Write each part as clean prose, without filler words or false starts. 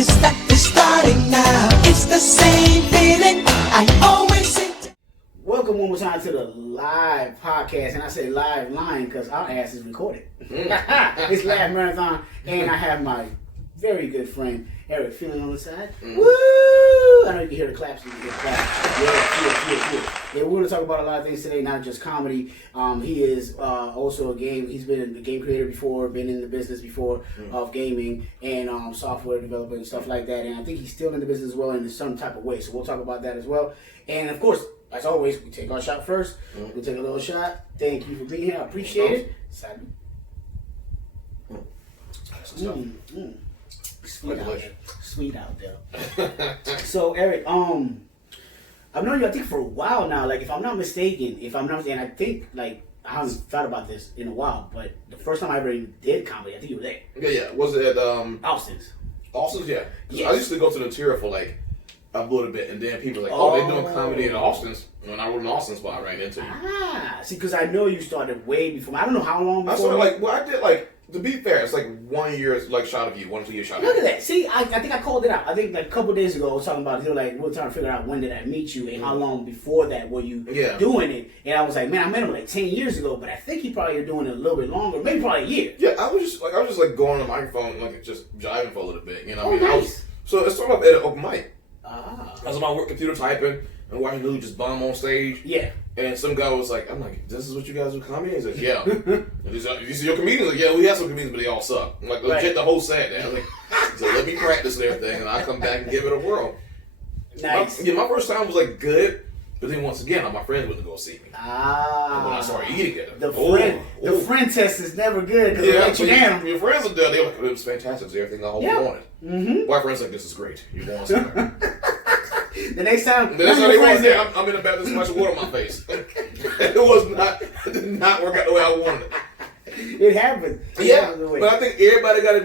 It's starting now. It's the same feeling I always seem to. Welcome one more time to the live podcast, and I say live line because our ass is recorded. It's Laugh Marathon, and I have my very good friend Erick Feiling on the side. Woo! I know you can hear the claps. You can hear the claps. Yeah. We're going to talk about a lot of things today, not just comedy. He is also he's been a game creator before, been in the business before of gaming and software developer and stuff like that. And I think he's still in the business as well in some type of way. So we'll talk about that as well. And of course, as always, we take our shot first. We'll take a little shot. Thank you for being here. I appreciate it. Simon. Sweet out there. So Erick, I've known you I think for a while now. Like if I'm not mistaken, and I think like I haven't thought about this in a while, but the first time I ever did comedy, I think you were there. Yeah. Was it at Austin's? Austin's, yeah. Yes. I used to go to the Interior for like a little bit, and then people were like, they're doing comedy in Austin's. When I was in Austin spot, I ran into you. See, because I know you started way before. I don't know how long before. I did like. To be fair, it's like 1 year like shot of you, 1 2 year shot of you. Look at that. See, I think I called it out. I think like a couple of days ago I was talking about, we were trying to figure out when did I meet you and how long before that were you doing it. And I was like, man, I met him like 10 years ago, but I think he probably doing it a little bit longer, maybe probably a year. Yeah, I was just like going on the microphone, like just jiving for a little bit, you know. Nice. So it started off at an open mic. I was on my work computer typing and watching dude just bomb on stage. Yeah. And some guy was like, I'm like, this is what you guys do comedy? He's like, yeah. These are your comedians? Like, yeah, we have some comedians, but they all suck. I'm like, legit, the whole set. I was like, so let me practice and everything, and I come back and give it a whirl. Nice. My first time was like good, but then once again, all my friends wouldn't go see me. And when I started eating it, the friend test is never good because they let you down. Your friends are there, they're like, it was fantastic, it's everything I wanted. Mm-hmm. My friends like, this is great. You want something? The next time they was there, I'm in the bathroom, so much water on my face. It did not work out the way I wanted it. It happened. But I think everybody's got to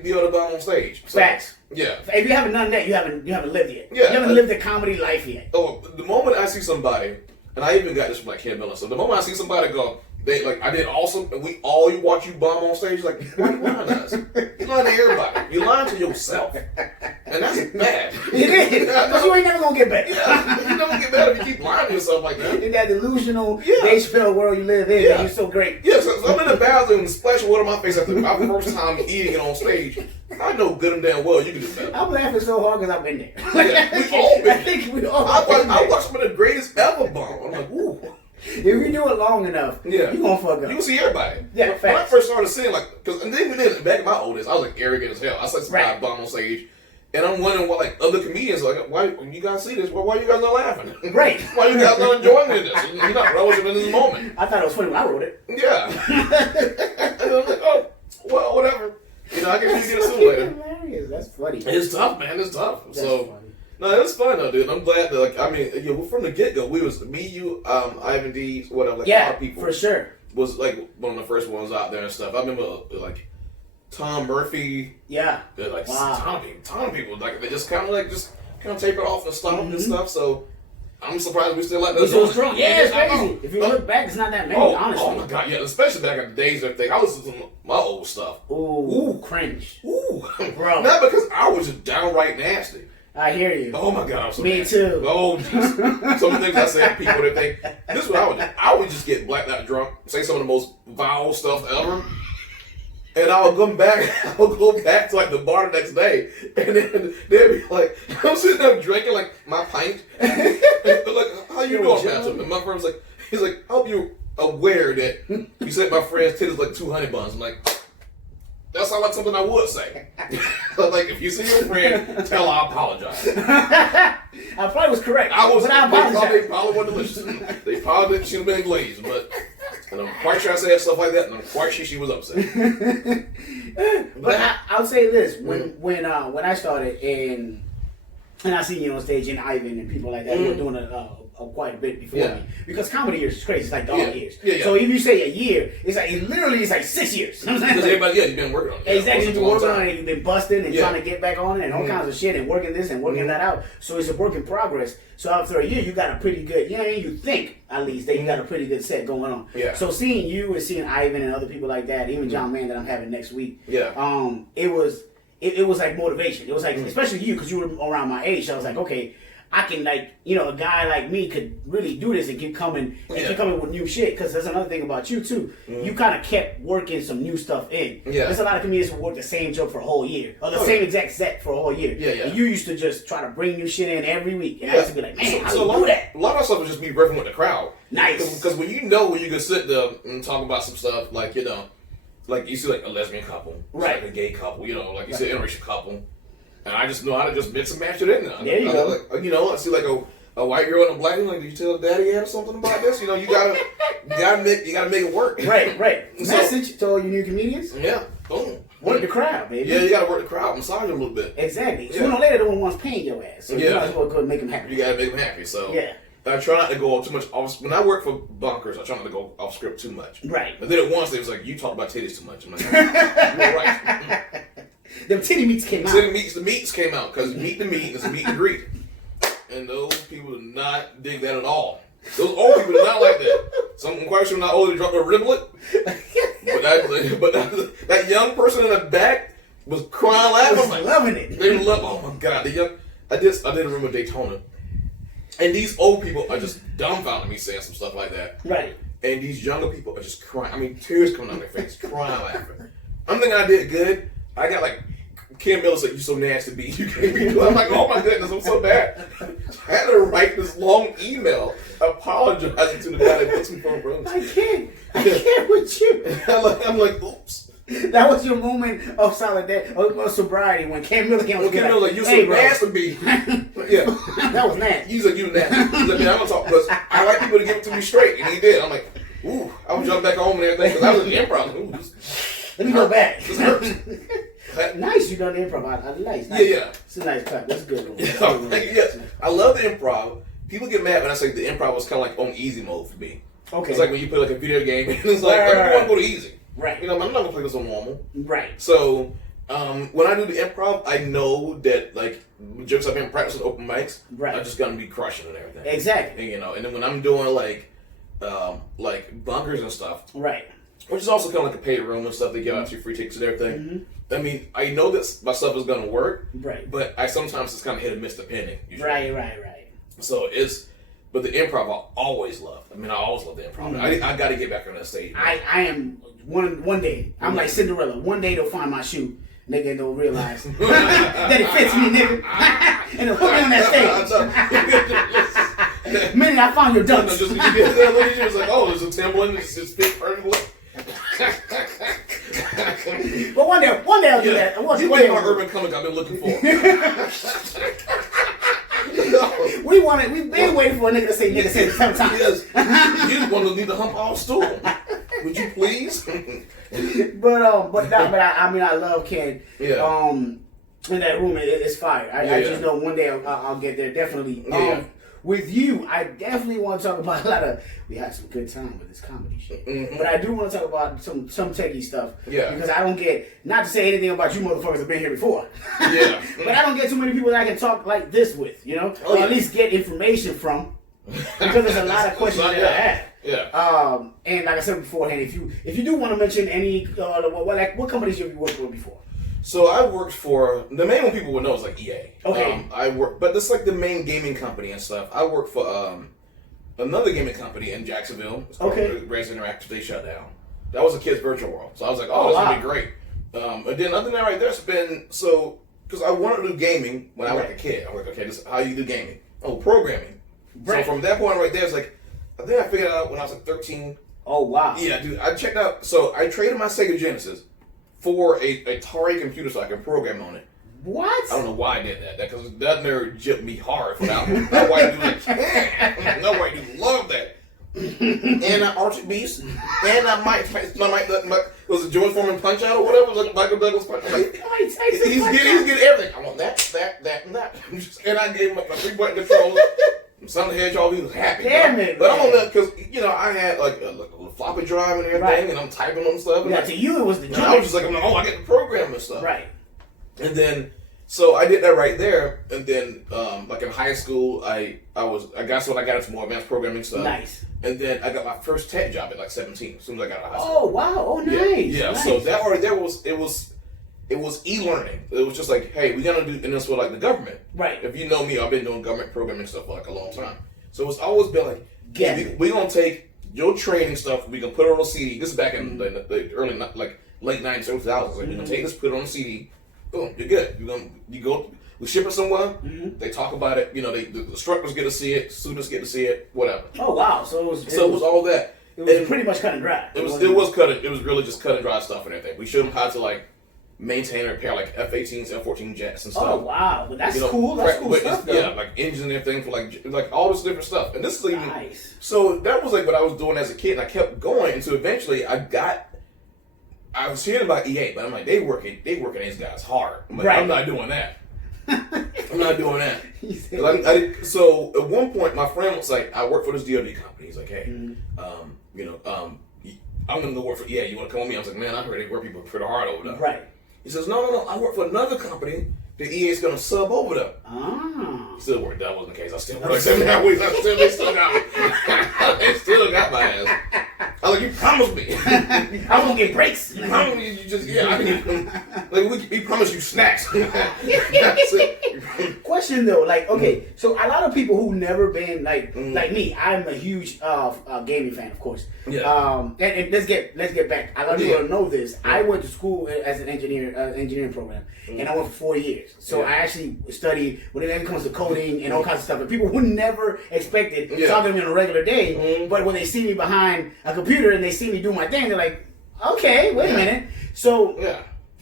be able to bomb on stage. So, facts. Yeah. If you haven't done that, you haven't lived yet. Yeah. You haven't lived the comedy life yet. Oh, the moment I see somebody, and I even got this from like Ken Miller. So the moment I see somebody go, I did awesome, and you watch you bomb on stage, like, why you lying to us? You're lying to everybody. You're lying to yourself. And that's bad. It is. Because you ain't never going to get better. Yeah, you're never going to get better if you keep lying to yourself like that. In that delusional Dave Chappelle world you live in, you're so great. Yeah, so I'm in the bathroom and splashing water on my face after my first time eating it on stage. I know good and damn well you can do better. I'm laughing so hard because I've been there. We all been there. I think we all been there. I watched some of the greatest ever bomb. I'm like, ooh. If you do it long enough, you're going to fuck up. You can see everybody. Yeah, when I first started seeing, back in my old days, I was like arrogant as hell. I saw somebody bomb on stage, and I'm wondering what other comedians are like, why you guys see this? Why you guys not laughing? Right. Why you guys not enjoying this? You're not relevant in this moment. I thought it was funny when I wrote it. Yeah. And I'm like, oh, well, whatever. I can get a suit later. Hilarious. That's funny. It's tough, man. It's tough. That's funny. No, it was fun though, dude. I'm glad that, from the get go, we was me, you, Ivan D, whatever, a lot of people. For sure. Was like one of the first ones out there and stuff. I remember like Tom Murphy. Yeah. Like ton of people. Like they just kind of taper off and stop and stuff. So I'm surprised we still like that. We're so strong. Yeah, it's crazy. If you look back, it's not that many, honestly. Oh my god, yeah. Especially back in the days and everything. I was listening to my old stuff. Ooh, cringe. Ooh, bro. Not because I was just downright nasty. I hear you. Oh my god, I'm so Me nasty. too. Oh, jeez. Some of the things I said to people that think, this is what I would do. I would just get blacked out drunk, say some of the most vile stuff ever, and I would go back to like the bar the next day, and then they'd be like, I'm sitting there drinking like my pint, and like, how you doing, Pastor? And my friend was like, he's like, I hope you're aware that you said my friend's titties like 2 honey buns. I'm like, that sounds like something I would say. Like, if you see your friend, tell her I apologize. I probably was correct. But I apologize. They probably wasn't delicious. They probably didn't. She was being glazed, and I'm quite sure I said stuff like that, and I'm quite sure she was upset. But I'll say this: when I started and I seen you on stage and Ivan and people like that, who were doing quite a bit before me, because comedy years is crazy. It's like dog years. Yeah. So if you say a year, it's literally 6 years. You know what I'm saying? Because everybody, you've been working on it. Exactly, you've been working on it, you've been busting and trying to get back on it and all kinds of shit and working this and working that out. So it's a work in progress. So after a year, you got a pretty good, you think at least that you got a pretty good set going on. Yeah. So seeing you and seeing Ivan and other people like that, even John Mann that I'm having next week, it was like motivation. It was like, especially you, because you were around my age. So I was like, okay, I can like, a guy like me could really do this and keep coming with new shit. Because there's another thing about you too. You kind of kept working some new stuff in. Yeah. There's a lot of comedians who work the same joke for a whole year or the same exact set for a whole year. Yeah. And you used to just try to bring new shit in every week. And I used to be like, man, how do you do that? A lot of stuff is just me riffing with the crowd. Nice. Because when you can sit there and talk about some stuff like like you see like a lesbian couple, right? Like a gay couple, like you see an interracial couple. And I just know how to just mix and match it in there. There you go. I see like a white girl and a black girl. Like, did you tell daddy yet or something about this? You gotta make it work. Right. Message to all you new comedians. Yeah. Boom. Work the crowd, baby. Yeah, you gotta work the crowd, massage them a little bit. Exactly. Sooner or later, the one wants paying your ass. So you might as well go and make them happy. You gotta make them happy. So yeah. I try not to go too much off. When I work for Bunkers, I try not to go off script too much. Right. But then at once they was like, "You talk about titties too much." I'm like, "You're right." Them titty meats came out. The meats came out because meat to meat is a meat and greet, and those people do not dig that at all. Those old people do not like that. I'm quite sure not old to drop a riblet, but that young person in the back was crying laughing. Was loving it. They love. Oh my god, I did a room in Daytona. And these old people are just dumbfounded me saying some stuff like that. Right. And these younger people are just crying. I mean, tears coming down their face, crying, laughing. I'm thinking I did good. I got like, Kim Miller said, "You so nasty, B. You can't be doing." I'm like, oh my goodness, I'm so bad. I had to write this long email apologizing to the guy that puts me from rooms. I can't with you. I'm like, oops. That was your moment of solidarity, of sobriety when Cam Miller came. Kim Miller like, "You so nasty, B." Yeah, that was nasty. He's like, "You nasty." He's like, "Man, I'm gonna talk because I like people to give it to me straight," and he did. I'm like, ooh, I was jumping back home and everything because I was in the improv. Ooh, let me go back. This hurts. Nice, you done the improv. I nice. Yeah. It's a nice cut. That's good. Yes, I love the improv. People get mad when I say the improv was kind of like on easy mode for me. Okay. It's like when you play like a video game and it's like, I want to go to easy. Right. I'm not gonna play this on normal. Right. So when I do the improv, I know that like jokes I've been practicing open mics, right, I'm just gonna be crushing and everything. Exactly. And, and then when I'm doing like bunkers and stuff, right, which is also kind of like a paid room and stuff, they give out you free tickets and everything. Mm-hmm. I mean, I know that my stuff is gonna work, right, but I sometimes it's kind of hit and miss depending. Usually. Right. So but the improv I always loved. I mean, I always loved the improv. Mm-hmm. I got to get back on that stage. I am one day. I'm like Cinderella. One day they'll find my shoe. Nigga, they'll realize that it fits me, nigga, and they'll put me on that stage. Minute I find your dunks. Just get there, look at you. It's like, oh, there's a Timberland. It's just fit perfectly. But one day I'll do that. You've been my urban comic I've been looking for. We've been waiting for a nigga to say nigga 7 times. Yes. You just want to leave the hump off stool. Would you please? I mean I love Ken. Yeah. In that room it's fire. I just know one day I'll get there definitely. With you, I definitely want to talk about a lot of. We had some good time with this comedy shit, but I do want to talk about some techie stuff. Yeah. Because I don't get, not to say anything about you motherfuckers that have been here before. Yeah. But I don't get too many people that I can talk like this with, or at least get information from. Because there's a lot of questions that I have. Yeah. And like I said beforehand, if you do want to mention any, what companies have you worked with before? So I worked for, the main one people would know is like EA. Okay. But that's like the main gaming company and stuff. I worked for another gaming company in Jacksonville. It's called Res Interactive. They shut down. That was a kid's virtual world. So I was like, this is going to be great. And then other than that right there, it's been, because I wanted to do gaming when I was a kid. I was like, okay, this is how you do gaming. Oh, programming. Right. So from that point right there, it's like, I think I figured it out when I was like 13. Oh, wow. Yeah, dude, I checked out, so I traded my Sega Genesis for a Atari computer so I can program on it. What? I don't know why I did that. Because that nerd jipped me hard for that one. That white dude like, no white dude loved that. And Arctic Beast. And was it George Foreman Punch Out or whatever? Was it Michael Douglas Punch Out? He's getting everything. I want that, and that. And I gave him my 3-button controller. Son of the Hedgehog, he was happy. Damn it, but I'm on that because, I had like a floppy drive and everything, and I'm typing on stuff. Yeah, to you it was the joke. I was just like, I get the program and stuff. Right. And then, so I did that right there, and then, like in high school, I got into more advanced programming stuff. Nice. And then I got my first tech job at like 17, as soon as I got out of high school. Oh, wow. Oh, nice. Yeah. Nice. So that right there was it was e-learning. It was just like, hey, we're gonna do, and this was like the government. Right. If you know me, I've been doing government programming stuff for like a long time. So it's always been like, Yeah. we're gonna take your training stuff, we can put it on a CD. This is back in the early, like late 90s, early 2000s. Like, we're gonna take this, put it on a CD. Boom, you're good. We ship it somewhere. They talk about it. You know, the instructors get to see it, students get to see it, whatever. Oh wow! So it was all that. It was pretty much cut and dry. It was really just cut and dry stuff and everything. We showed them how to like maintain and repair like F-18s, F-14 jets and stuff. Oh wow! But that's cool. That's cool stuff. Though. Yeah, like engines and everything for like all this different stuff. And this is even nice. So that was like what I was doing as a kid, and I kept going until eventually I was hearing about EA, but I'm like, they working these guys hard. I'm like, right. I'm not doing that. I'm not doing that. So at one point, my friend was like, I work for this DoD company. He's like, hey, I'm gonna go work for EA. You want to come with me? I was like, man, I heard they work people pretty hard over there. Right. He says, no, I work for another company. The EA is gonna sub over them. Ah. Still worked. That wasn't the case. I still worked 7.5 weeks. They still got me. They still got my ass. I was like, you promised me. I'm gonna get breaks. You promised me. You just he promised you snacks. Question though, like okay, so a lot of people who never been like me, I'm a huge gaming fan, of course. Yeah. And let's get back. A lot of people don't know this. I went to school as an engineering program, and I went for 4 years. So I actually studied when it comes to coding and all kinds of stuff. And people who never expected talking to me on a regular day, but when they see me behind a computer and they see me do my thing, they're like, okay, wait a minute. So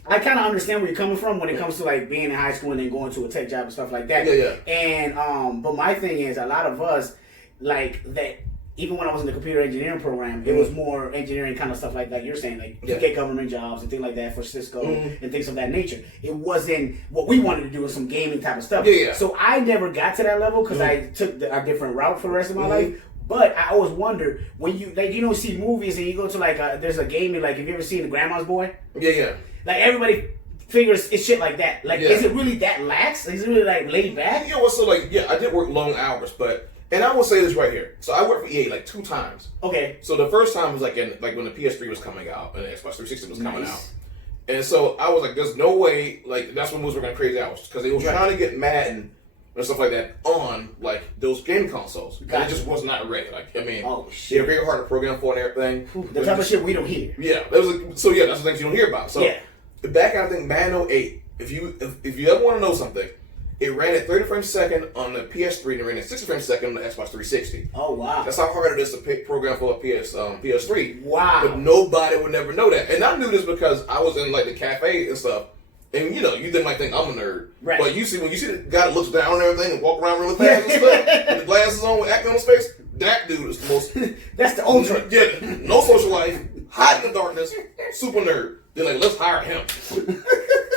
I kind of understand where you're coming from when it comes to like being in high school and then going to a tech job and stuff like that. And but my thing is, a lot of us like that. Even when I was in the computer engineering program, it was more engineering kind of stuff like that. You're saying like you get government jobs and things like that for Cisco and things of that nature. It wasn't what we wanted to do with some gaming type of stuff. So I never got to that level because I took a different route for the rest of my life. But I always wonder when you see movies and you go to like there's a gaming like have you ever seen The Grandma's Boy? Like everybody figures it's shit like that. Like is it really that lax? Is it really like laid back? Yeah, well, so like I did work long hours, but. And I will say this right here. So I worked for EA like 2 times. Okay. So the first time was like when the PS3 was coming out and the Xbox 360 was coming out. And so I was like, there's no way, like that's when movies were going crazy hours. Because they were trying to get Madden and stuff like that on like those game consoles. And it just was not ready. Like, I mean, they're very hard to program for and everything. The type of shit we don't hear. Yeah. That's the things you don't hear about. So back in, I think, Madden 08, if you ever want to know something, it ran at 30 frames a second on the PS3 and it ran at 60 frames a second on the Xbox 360. Oh, wow. That's how hard it is to program for a PS3. Wow. But nobody would never know that. And I knew this because I was in like the cafe and stuff. And you might think I'm a nerd. Right. But when you see the guy that looks down and everything and walk around really fast and stuff, with the glasses on with acting on his face, that dude is the most... That's the ultra. Yeah, no social life, hide in the darkness, super nerd. They're like, let's hire him.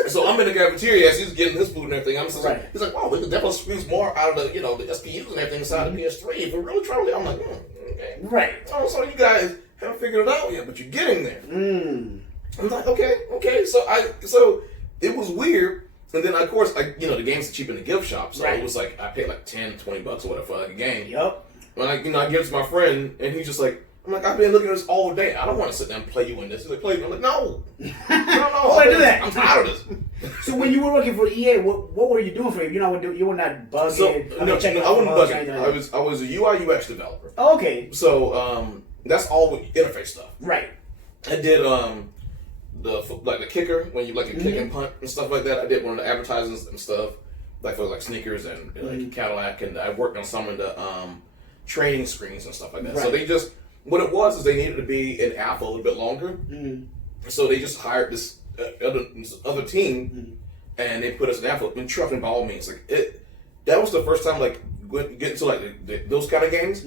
So I'm in the cafeteria as he's getting his food and everything. He's like, wow, we could definitely squeeze more out of the SPUs and everything inside the PS3 if we really try to. I'm like, okay. Right. So you guys haven't figured it out yet, but you're getting there. I'm like, okay. So it was weird. And then of course, the games are cheap in the gift shop, so it was like I paid like $10, $20 or whatever for like a game. Yep. When I give it to my friend, and he's just like. I'm like, I've been looking at this all day. I don't want to sit there and play you in this. He's like, play me. I'm like, no. Why do that? I'm tired of this. So when you were working for EA, what were you doing for it? You were not bugging. So, I wasn't bugging. I was a UI UX developer. Oh, okay. So that's all with interface stuff. Right. I did the kicker when you like a kick and punt and stuff like that. I did one of the advertisements and stuff like for like sneakers and like Cadillac, and I worked on some of the training screens and stuff like that. Right. So they just. What it was is they needed to be in alpha a little bit longer, so they just hired this other team, and they put us in alpha. And trucking by all means, that was the first time getting to those kind of games.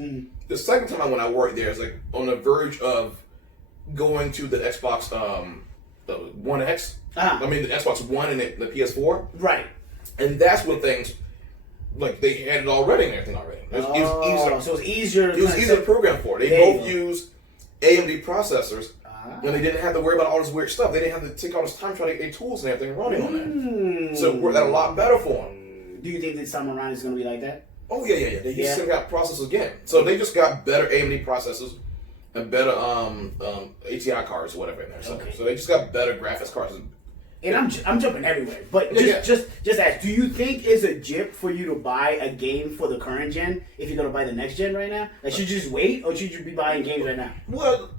The second time when I worked there is like on the verge of going to the Xbox One X. I mean the Xbox One and the PS4. Right. And that's when things. Like they had it already and everything already. It was easier. So it was easier. It was easier to program for. They both used AMD processors, and they didn't have to worry about all this weird stuff. They didn't have to take all this time trying to get their tools and everything running on that. So it worked out a lot better for them. Do you think that time around is going to be like that? Oh yeah. They just still got processors again. So they just got better AMD processors and better ATI cards or whatever in there. So they just got better graphics cards And I'm jumping everywhere, but just ask. Do you think it's a jip for you to buy a game for the current gen if you're gonna buy the next gen right now? Like, should you just wait, or should you be buying games right now? Well,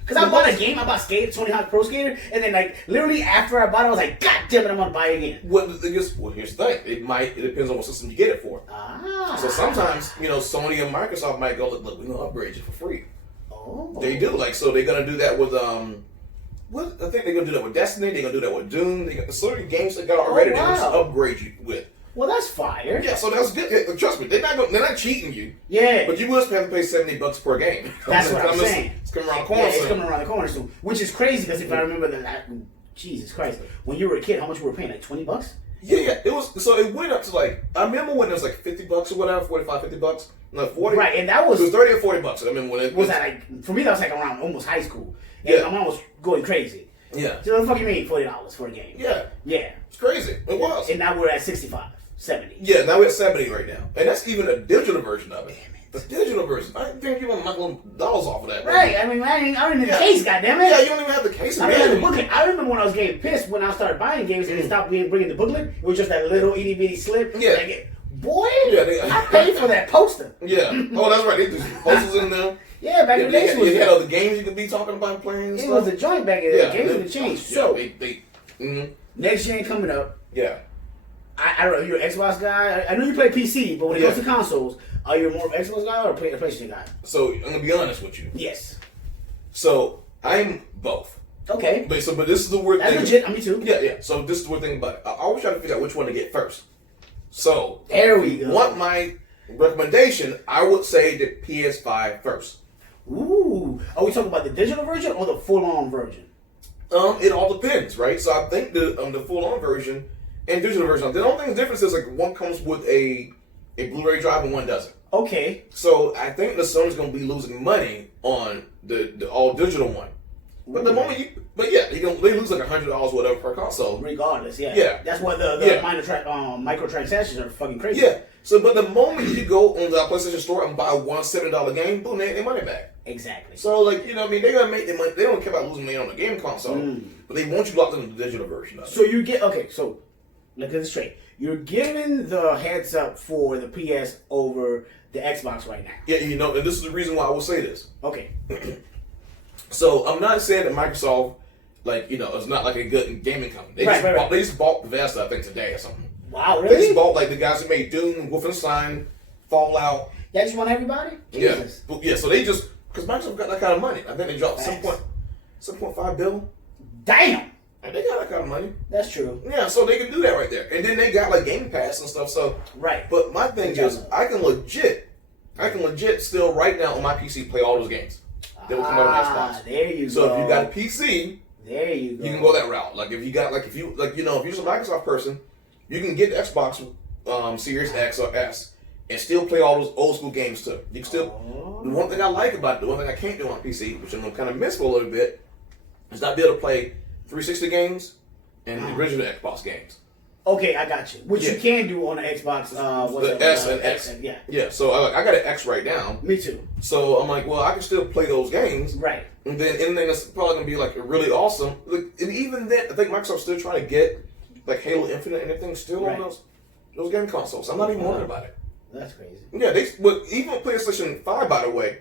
because I bought a game, I bought Tony Hawk Pro Skater, and then like literally after I bought it, I was like, God damn it, I'm gonna buy it again. Well, here's the thing. It depends on what system you get it for. So sometimes, Sony and Microsoft might go, look, we're gonna upgrade you for free. Oh, they do. Like, so they're gonna do that with I think they're gonna do that with Destiny. They're gonna do that with Doom. They got certain games that got already. Wow. They just upgrade you with. Well, that's fire. Yeah, so that's good. Trust me, they're not cheating you. Yeah. But you will have to pay $70 per game. That's what I'm saying. It's coming around the corner. Yeah, it's coming around the corner soon. Which is crazy because if I remember Jesus Christ, when you were a kid, how much were we paying? Like $20? Yeah. It was. So it went up to like, I remember when it was like $50 or whatever, $45, $50. No, 40. Right, and that was. It was $30 or $40. I mean, when it was that like, for me, that was like around almost high school. And yeah. my mom was going crazy. Yeah. So what the fuck you mean $40 for a game? Yeah. Yeah. It's crazy. It was. And now we're at 65, 70. Yeah, now we're at 70 right now. And that's even a digital version of it. Damn it. The digital version. I think you want to knock $1 off of that. Right. I mean, I don't even have the case, goddammit. Yeah, you don't even have the case. I don't have the booklet. I remember when I was getting pissed when I started buying games and they stopped bringing the booklet. It was just that little itty bitty slip. Yeah. Boy, I paid for that poster. Yeah. Oh, that's right. They just posters in there. Yeah, back in the days. You had other games you could be talking about and playing. It was a joint back in the day. Games would change. So, next gen coming up. Yeah. I don't know. You're an Xbox guy. I know you play PC, but when it comes to consoles, are you more of an Xbox guy or a PlayStation guy? So I'm gonna be honest with you. Yes. So I'm both. Okay. But this is the weird thing. That's legit. Me too. Yeah. So this is the weird thing about it. I always try to figure out which one to get first. So there we go. Want my recommendation? I would say the PS5 first. Ooh. Are we talking about the digital version or the full-on version? It all depends, right? So I think the full-on version and digital version. The only thing difference is like one comes with a Blu-ray drive and one doesn't. Okay. So I think the Sony's gonna be losing money on the all digital one. But the moment they lose like $100 whatever per console. Regardless, yeah. Yeah. That's why the microtransactions are fucking crazy. Yeah. So, but the moment you go on the PlayStation Store and buy one $7 game, boom, they get their money back. Exactly. So, like, they're gonna make their money. They don't care about losing money on the game console, but they want you locked in the digital version of it. So you get So look at this straight. You're giving the heads up for the PS over the Xbox right now. Yeah, and this is the reason why I will say this. Okay. So I'm not saying that Microsoft, is not like a good gaming company. They just bought Bethesda, I think, today or something. Wow, really? They just bought the guys who made Doom, Wolfenstein, Fallout. They just want everybody? Jesus. Yeah. So they just because Microsoft got that kind of money. I think they dropped $7.5 billion. Damn. And they got that kind of money. That's true. Yeah, so they can do that right there. And then they got Game Pass and stuff. So right. But my thing is, I can legit still right now on my PC play all those games. They will come out on Xbox. There you go. So if you got a PC, there you go. You can go that route. Like if you got if you're a Microsoft person, you can get the Xbox Series X or S and still play all those old school games too. You can still. The one thing I like about it, the one thing I can't do on PC, which I'm gonna kind of miss for a little bit, is not be able to play 360 games and the original Xbox games. Okay, I got you. Which you can do on the Xbox. The S and X. Yeah. Yeah. So I got an X right now. Me too. So I'm like, well, I can still play those games. Right. And then anything that's probably gonna be really awesome. And even then, I think Microsoft's still trying to get Halo Infinite and everything still on those game consoles. I'm not even worried about it. That's crazy. Yeah, even PlayStation 5, by the way,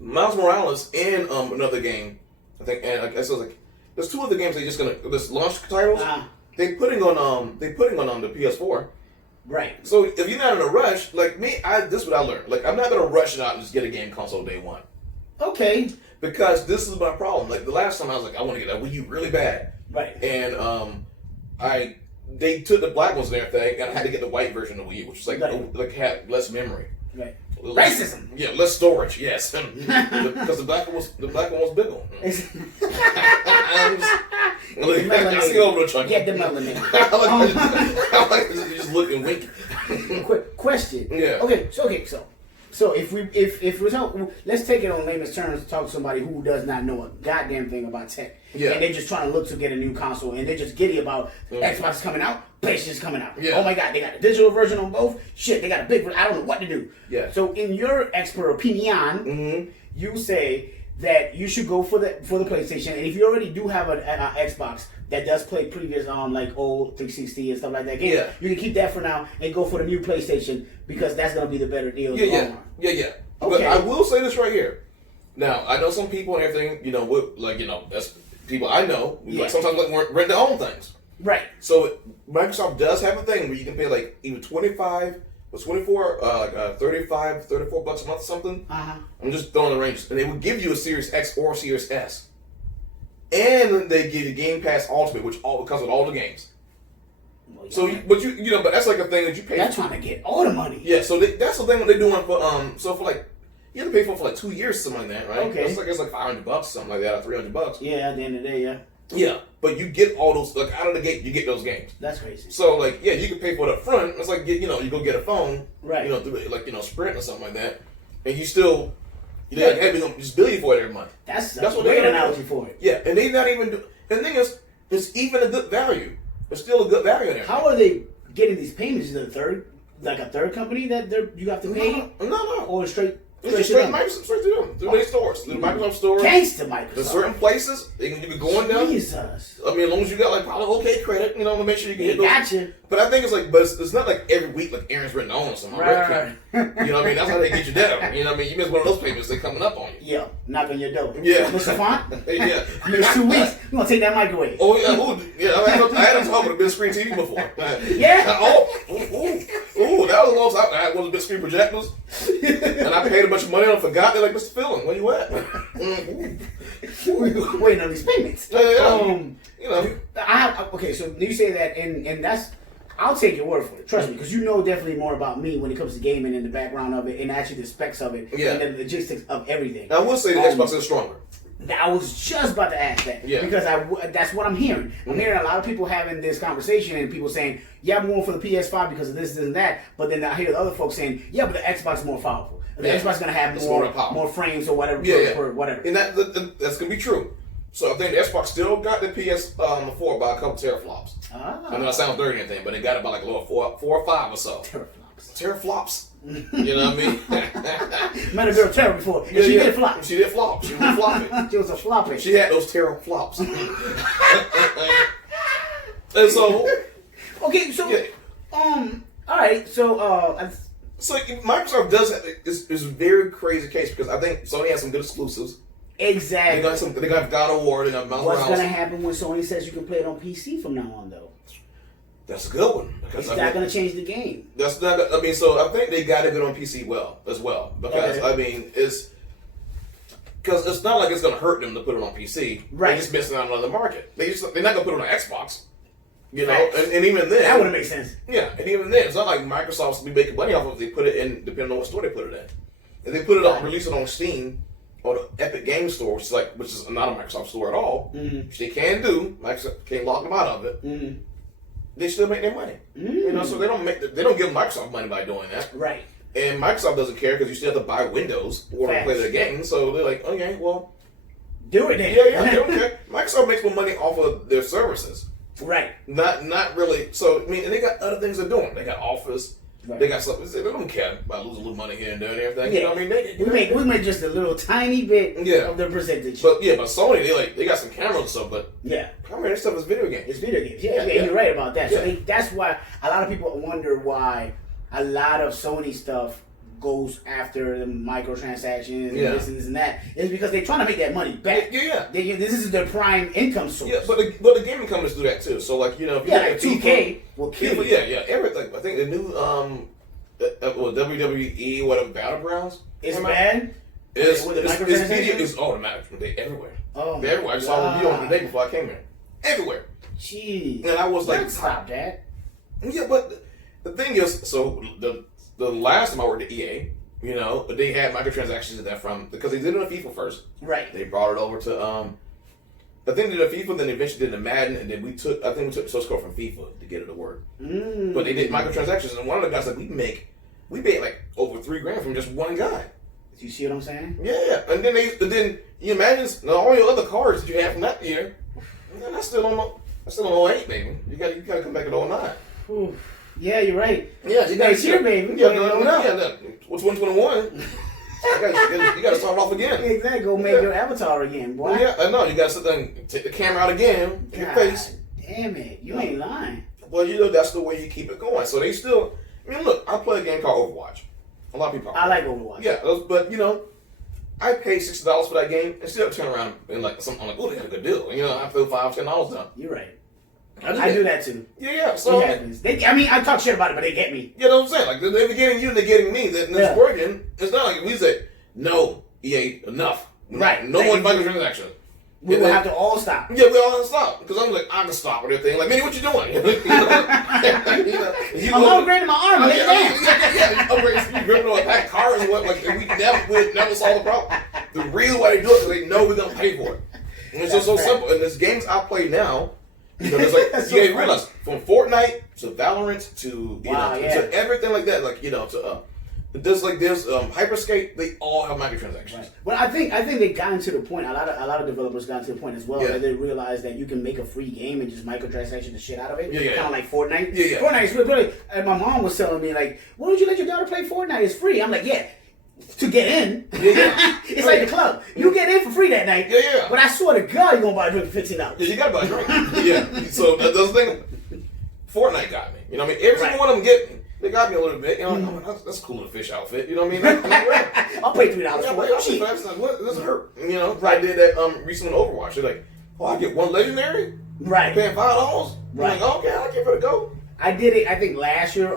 Miles Morales and another game, I think, and I guess it was there's two other games this launch titles. They putting on the PS4. Right. So if you're not in a rush, like me, this is what I learned. I'm not gonna rush it out and just get a game console day one. Okay. Because this is my problem. The last time I was I want to get a Wii U really bad. Right. And they took the black ones and everything, and I had to get the white version of Wii U, which was had less memory. Right. Racism. Yeah, less storage. Yes, because the black one was bigger. I see over the trunk. Get the melanin. I like to just look and wink. Quick question. Yeah. So if we're talking, let's take it on layman's terms to talk to somebody who does not know a goddamn thing about tech. Yeah. And they're just trying to look to get a new console, and they're just giddy about Xbox is coming out, PlayStation's coming out. Yeah. Oh my God, they got a digital version on both. Shit, they got a big version. I don't know what to do. Yeah. So in your expert opinion, you say that you should go for the PlayStation, and if you already do have an Xbox, that does play previous like old 360 and stuff like that game, Yeah. you can keep that for now and go for the new PlayStation because that's gonna be the better deal. Yeah. But Okay. I will say this right here. Now, I know some people and everything, that's people I know, Yeah. like sometimes rent their own things. Right. So Microsoft does have a thing where you can pay like either 25 or 24, 35, 34 bucks a month or something. Uh-huh. I'm just throwing the ranges. And they will give you a Series X or Series S. And they give you Game Pass Ultimate, which all comes with all the games. Well, yeah. So, but that's like a thing that you pay. They're trying to get all the money. Yeah, so that's the thing that they're doing for like, you have to pay for like 2 years, something like that, right? Okay. It's like $500, something like that, or $300. Yeah, at the end of the day, yeah. Yeah, but you get all those, like, out of the gate, you get those games. That's crazy. So, like, yeah, you can pay for it up front. It's like, you go get a phone, Right. Through like, Sprint or something like that, and you still, like, hey, we're going to just bill you for it every month. That's what a they're great doing. analogy for it. Yeah, and they not even do, and the thing is, it's even a good value. It's still a good value in there. How are they getting these payments? Is it a third company that you have to pay? No. Or straight It's just to straight them? Microsoft, straight to them, through their stores, through the Microsoft stores. Gangsta Microsoft. There's certain places you can go in there. Jesus. I mean, as long as you got like probably okay credit, to make sure you can They hit those. gotcha. But I think it's like, it's not like every week like Aaron's written on or something. Right. You know what I mean? That's how they get you down. You know what I mean? You miss one of those payments, they coming up on you. Yeah, knock on your door. Yeah. Mr. Font? Yeah. Next 2 weeks, we're going to take that microwave. Oh yeah, I had him talking with a big screen TV before. Yeah. That was a long time. I had one of the big screen projectors, and I paid a bunch of money on it. Forgot. They're like, Mr. Feiling, where you at? We're waiting on these payments. Yeah. Okay, so you say that, and that's, I'll take your word for it. Trust me, because you know definitely more about me when it comes to gaming and the background of it, and actually the specs of it, Yeah. and the logistics of everything. I will say the Xbox is stronger. I was just about to ask that, Yeah. because that's what I'm hearing. I'm hearing a lot of people having this conversation and people saying, "Yeah, I'm going for the PS5 because of this and that," but then I hear the other folks saying, "Yeah, but the Xbox is more powerful. The Yeah. Xbox is gonna have It's more powerful. more frames or whatever, whatever." And that's gonna be true. So I think the Xbox still got the PS4 by a couple teraflops. I know that sounds dirty and anything, but it got it by like a little 4 or 5 or so. Teraflops. You know what I mean? Met a girl Terra before, and she did flop. She did flop. She was flopping. She was a flopping. She had those teraflops. And so, Okay, so yeah. all right, so So Microsoft does have it's a very crazy case because I think Sony has some good exclusives. exactly. They got God of War. They got Miles What's Morales. gonna happen when Sony says you can play it on PC from now on, though? That's a good one because It's not gonna change the game. that's not. I mean, so I think they got it good on PC as well because Okay. I mean it's not like it's gonna hurt them to put it on PC. Right. They're just missing out on the market. They're not gonna put it on Xbox. You know, Facts. and even then That wouldn't make sense. Yeah, and even then, it's not like Microsoft's be making money off of it if they put it in, depending on what store they put it in. If they put it on, release it on Steam or the Epic Game Store, which is not a Microsoft store at all, which they can do. Microsoft can't lock them out of it. They still make their money. You know, so they don't give Microsoft money by doing that. Right. And Microsoft doesn't care because you still have to buy Windows or to play the game. So they're like, okay, well, Do it then. yeah, they don't care. Microsoft makes more money off of their services. Right. Not really. So I mean, and they got other things they're doing. They got Office. Right. They got something. They don't care about losing a little money here and there and everything. Yeah. You know what I mean? We make just a little tiny bit of the percentage. But Sony they got some cameras and stuff. But yeah. primary their stuff is video games. It's video games. Yeah, Yeah. you're right about that. Yeah. So that's why a lot of people wonder why a lot of Sony stuff goes after the microtransactions and this and that. It's because they're trying to make that money back. Yeah. This is their prime income source. Yeah, but the gaming companies do that too. So like if you look at 2K will kill you. Yeah, everything. I think the new WWE whatever Battlegrounds. It's bad. It's With the video microtransactions? is automatic. They everywhere. Oh, They're everywhere. I saw a review on it the day before I came here. Everywhere. Jeez. And I was like, stop that. Yeah, but the thing is, so the last time I worked at EA, they had microtransactions in that because they did it on FIFA first. Right. They brought it over to I think they did a FIFA, then they eventually did a Madden, and then we took the source code from FIFA to get it to work. But they did microtransactions, and one of the guys like we made like over $3,000 from just one guy. You see what I'm saying? Yeah, and then you imagine all your other cards that you had from that year. Man, that's still on 08, baby. You gotta come back at 09. Ooh. Yeah, you're right. Yeah, you next year, baby. Yeah, what's 121? You gotta start off again. Exactly. Go make your avatar again, boy. Yeah, I know. You gotta sit there and take the camera out again, your face. Damn it, you ain't lying. Well, that's the way you keep it going. So they still. I mean, look, I play a game called Overwatch. A lot of people. I like Overwatch. Yeah, but I paid $60 for that game and still turn around and like something. I'm like, oh, they got a good deal. And, I feel $5-10 down. You're right. I do that too. Yeah. So it happens. I talk shit about it, but they get me. You know what I'm saying? Like they're getting you, and they're getting me. That it's working. It's not like we say, no, EA, enough. Right. No more microtransactions. We will have to all stop. Yeah, we all have to stop. Because I'm like, I can stop with everything. Like, Minnie, what you doing? I'm upgrading my armor. Yeah. Upgrading. You ripping on a pack of cars and what? Like, we never solve the problem. The reason why they do it is they know we're going to pay for it. And it's just so simple. And there's games I play now. There's like, so you realize, from Fortnite to Valorant to, to everything like that. Like, there's Hyperscape, they all have microtransactions. Right. Well, I think they've gotten to the point. A lot of developers gotten to the point as well that they realize that you can make a free game and just microtransaction the shit out of it. Kind of like Fortnite. Yeah. Fortnite is really. And my mom was telling me like, "Why don't you let your daughter play Fortnite? It's free." I'm like, "Yeah." To get in, it's like the club. You get in for free that night. Yeah. But I swear to God, you're gonna buy a drink for $15. Yeah, you gotta buy a drink. Yeah. So that's the thing. Fortnite got me. You know what I mean? Every single one of them get me. They got me a little bit. That's cool in a fish outfit. You know what I mean? I'll pay $3 for it. Cheap. What? It doesn't hurt. I did that recently on Overwatch. They're like, I get one legendary? Right. I'm paying $5? Right. I'm like, okay, I'll give it a go. I did it, I think last year,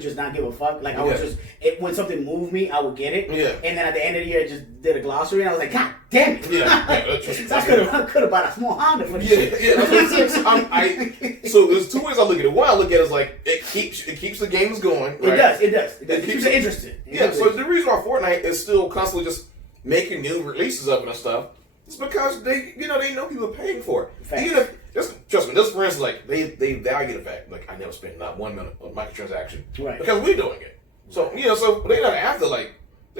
just not give a fuck. Like, I was when something moved me, I would get it. Yeah. And then at the end of the year, I just did a glossary, and I was like, God damn it. Yeah. I could have bought a small Honda for this shit. Yeah, that's what I'm saying. So there's two ways I look at it. One, I look at it as like, it keeps the games going. Right? It does. It keeps it interesting. So the reason why Fortnite is still constantly just making new releases of it and stuff is because they know people are paying for it. Facts. Even if, trust me, this for instance, like they value the fact, like I never spent not 1 minute on microtransaction, right? Because we're doing it. So so they're not after they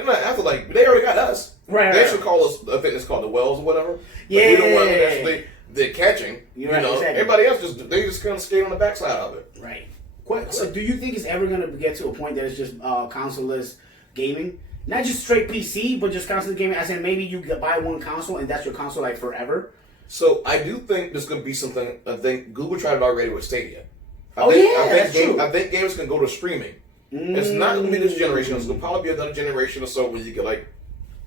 already got us. Right. They should call us. I think it's called the Wells or whatever. Yeah. We're the one that actually they're catching. Exactly. Everybody else just kind of skate on the backside of it. Right. So do you think it's ever going to get to a point that it's just consoleless gaming? Not just straight PC, but just console gaming. I said maybe you buy one console and that's your console like forever. So I do think there's going to be something. I think Google tried it already with Stadia. I think games can go to streaming. It's not going to be this generation. It's going to probably be another generation or so where you get like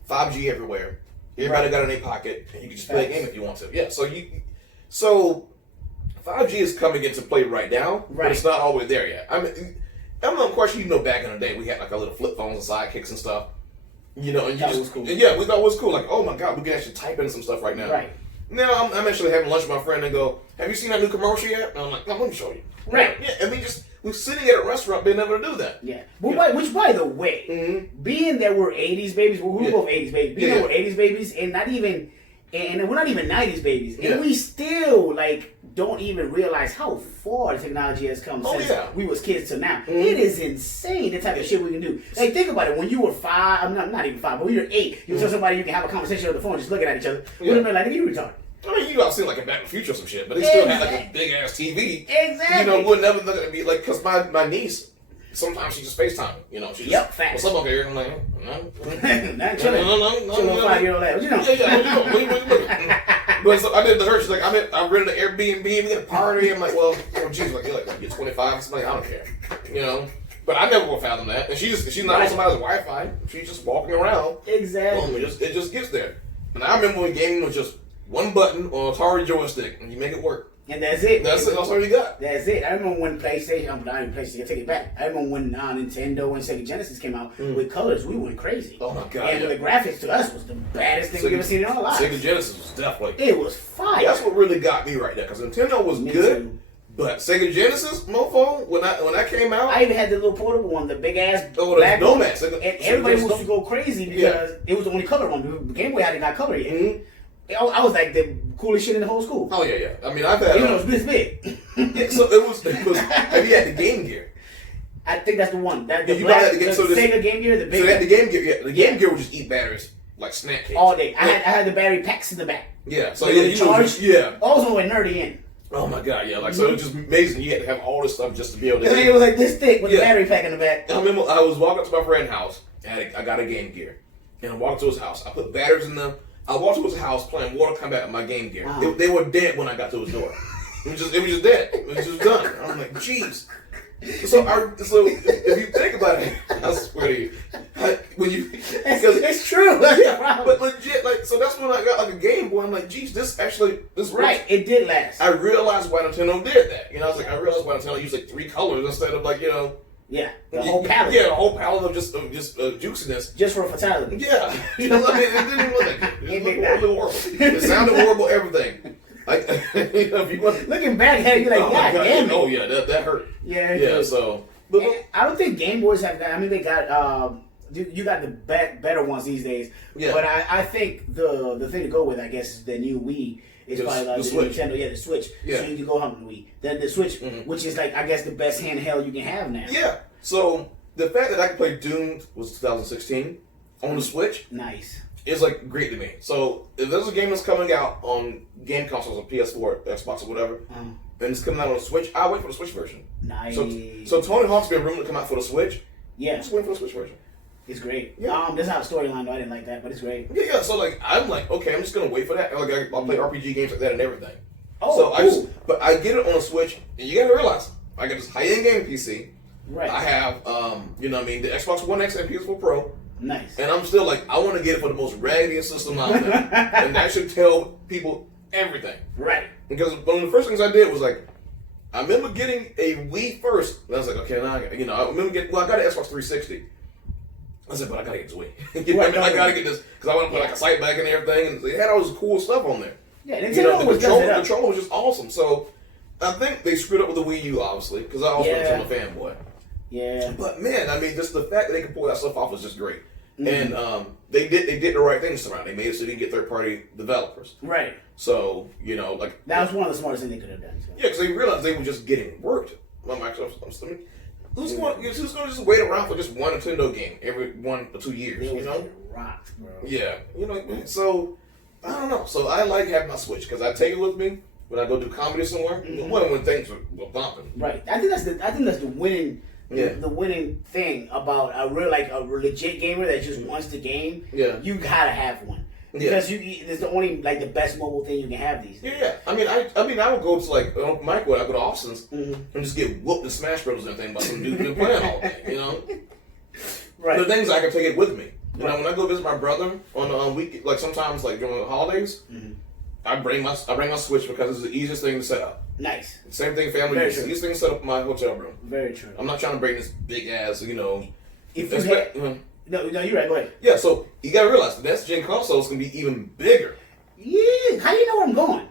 5G everywhere. Everybody got it in their pocket, and you can just play a game if you want to. Yeah. So 5G is coming into play right now, but it's not all the way there yet. I mean, I'm not question. Back in the day, we had like our little flip phones and sidekicks and stuff. And that was cool. Yeah, we thought it was cool. Like, oh my god, we can actually type in some stuff right now. Right. Now I'm actually having lunch with my friend and go, have you seen that new commercial yet? And I'm like, no, let me show you. Right. Yeah, and we're sitting at a restaurant being able to do that. Yeah. Which, by the way, being that we're 80s babies, we're both 80s babies, being that we're 80s babies, and we're not even 90s babies, and we still, don't even realize how far technology has come since we was kids to now. It is insane the type of shit we can do. Like, think about it. When you were 5, I'm not even 5, but when you're 8, you tell somebody you can have a conversation on the phone just looking at each other. Would have been like, you retarded. I mean, you all seen like a Back to the Future or some shit, but they still had like a big ass TV. Exactly. We're never gonna be like, because my niece, sometimes she just FaceTime. She just, facts. What's up, okay? I'm like, no. Not chilling. No. 5-year-old lad. What you know? Yeah. What you doing? But so I did to her. She's like, I rented an Airbnb. We got a party. I'm like, well, she's like, you're 25. Something, I don't care. But I never will fathom that. And she's not on somebody's Wi-Fi. She's just walking around. Exactly. Boom, it just gets there. And I remember when gaming was just one button on a Atari joystick, and you make it work. And that's it. That's all you got. That's it. I remember when PlayStation, not even PlayStation, I take it back. I remember when Nintendo and Sega Genesis came out with colors, we went crazy. Oh my god! And the graphics to us was the baddest thing we've ever seen in our lives. Sega Genesis was definitely. It was fire. That's what really got me right there, because Nintendo was good, but Sega Genesis, mofo, when that came out, I even had the little portable one, the big ass black one, and everybody was to go crazy because it was the only color one. The Game Boy hadn't got color yet. I was like the coolest shit in the whole school. Oh yeah. I mean, I've had. It was this big. So it was. Have you had the Game Gear? I think that's the one. That the Sega Game Gear, the big. So they had the Game Gear. Yeah, the Game Gear would just eat batteries like snack cakes all day. I had the battery packs in the back. Yeah. So you charged. Yeah. I was always nerdy in. Oh my god, yeah. So it was just amazing. You had to have all this stuff just to be able to. It was like this thick with the battery pack in the back. I remember I was walking up to my friend's house and I got a Game Gear, and I walked to his house. I put batteries in them. I walked to his house playing Mortal Kombat with my Game Gear. They were dead when I got to his door. It was just dead. It was just done. I'm like, jeez. So if you think about it, I swear to you, because it's true. Yeah, but legit, like, so that's when I got like a Game Boy. I'm like, geez, this right. It did last. I realized why Nintendo did that. I was like, I realized why Nintendo used like 3 colors instead of like, yeah, the whole palette. Yeah, the whole palette of just juiciness. Just for fatality. Yeah, I mean, it didn't even look like it. It looked really horrible. It sounded horrible. Everything. Like, if you want, looking back at it, you're like, God damn it. Oh yeah, that hurt. Yeah. Yeah. So, but I don't think Game Boys have that. I mean, they got you got the better ones these days. Yeah. But I think the thing to go with, I guess, is the new Wii. It's probably like the Switch. Nintendo, the Switch. Yeah. So you can go home with the Wii. Then the Switch, which is like, I guess, the best handheld you can have now. Yeah. So the fact that I could play Doom was 2016 on the Switch. Nice. It's like great to me. So if there's a game that's coming out on game consoles, on PS4, Xbox, or whatever, and it's coming out on the Switch, I'll wait for the Switch version. Nice. So Tony Hawk's been rumored to come out for the Switch. Yeah. Just wait for the Switch version. It's great. Yeah. That's not a storyline though. I didn't like that, but it's great. Yeah. So like, I'm like, okay, I'm just gonna wait for that. Like, I'll play RPG games like that and everything. Oh, so cool. but I get it on a Switch, and you gotta realize, I got this high-end gaming PC. Right. I have, the Xbox One X and PS4 Pro. Nice. And I'm still like, I want to get it for the most raggediest system out there. And that should tell people everything. Right. Because one of the first things I did was like, I remember getting a Wii first. And I was like, okay, now I remember I got an Xbox 360. I said, but I gotta get this Wii. I gotta get this because I want to put like a sight back and everything, and it had all this cool stuff on there. Yeah, Nintendo the controller was just awesome. So I think they screwed up with the Wii U, obviously, because I also became a fanboy. Yeah. But man, I mean, just the fact that they could pull that stuff off was just great. And they did the right things around. They made it so they didn't get third-party developers. Right. So like that was one of the smartest things they could have done. So. Yeah, because they realized they were just getting worked by Microsoft. Who's going to just wait around for just one Nintendo game every 1 or 2 years? Rocks, bro. Yeah, so I don't know. So I like having my Switch because I take it with me when I go do comedy somewhere. When things were bumping. Right. I think that's the winning. Yeah. The winning thing about a legit gamer that just wants the game. Yeah. You gotta have one. Because it's the only the best mobile thing you can have these days. Yeah. I mean I would go to Michael, I go to Austin's and just get whooped in Smash Bros. And everything by some dude been playing all day, Right. The things I can take it with me. When I go visit my brother on the week, sometimes during the holidays, I bring my Switch because it's the easiest thing to set up. Nice. Same thing, family. It's the easiest thing to set up in my hotel room. Very true. I'm not trying to bring this big ass, If you had, no, you're right. Go ahead. Yeah, so you gotta realize the next gen consoles can be even bigger. Yeah, how do you know where I'm going?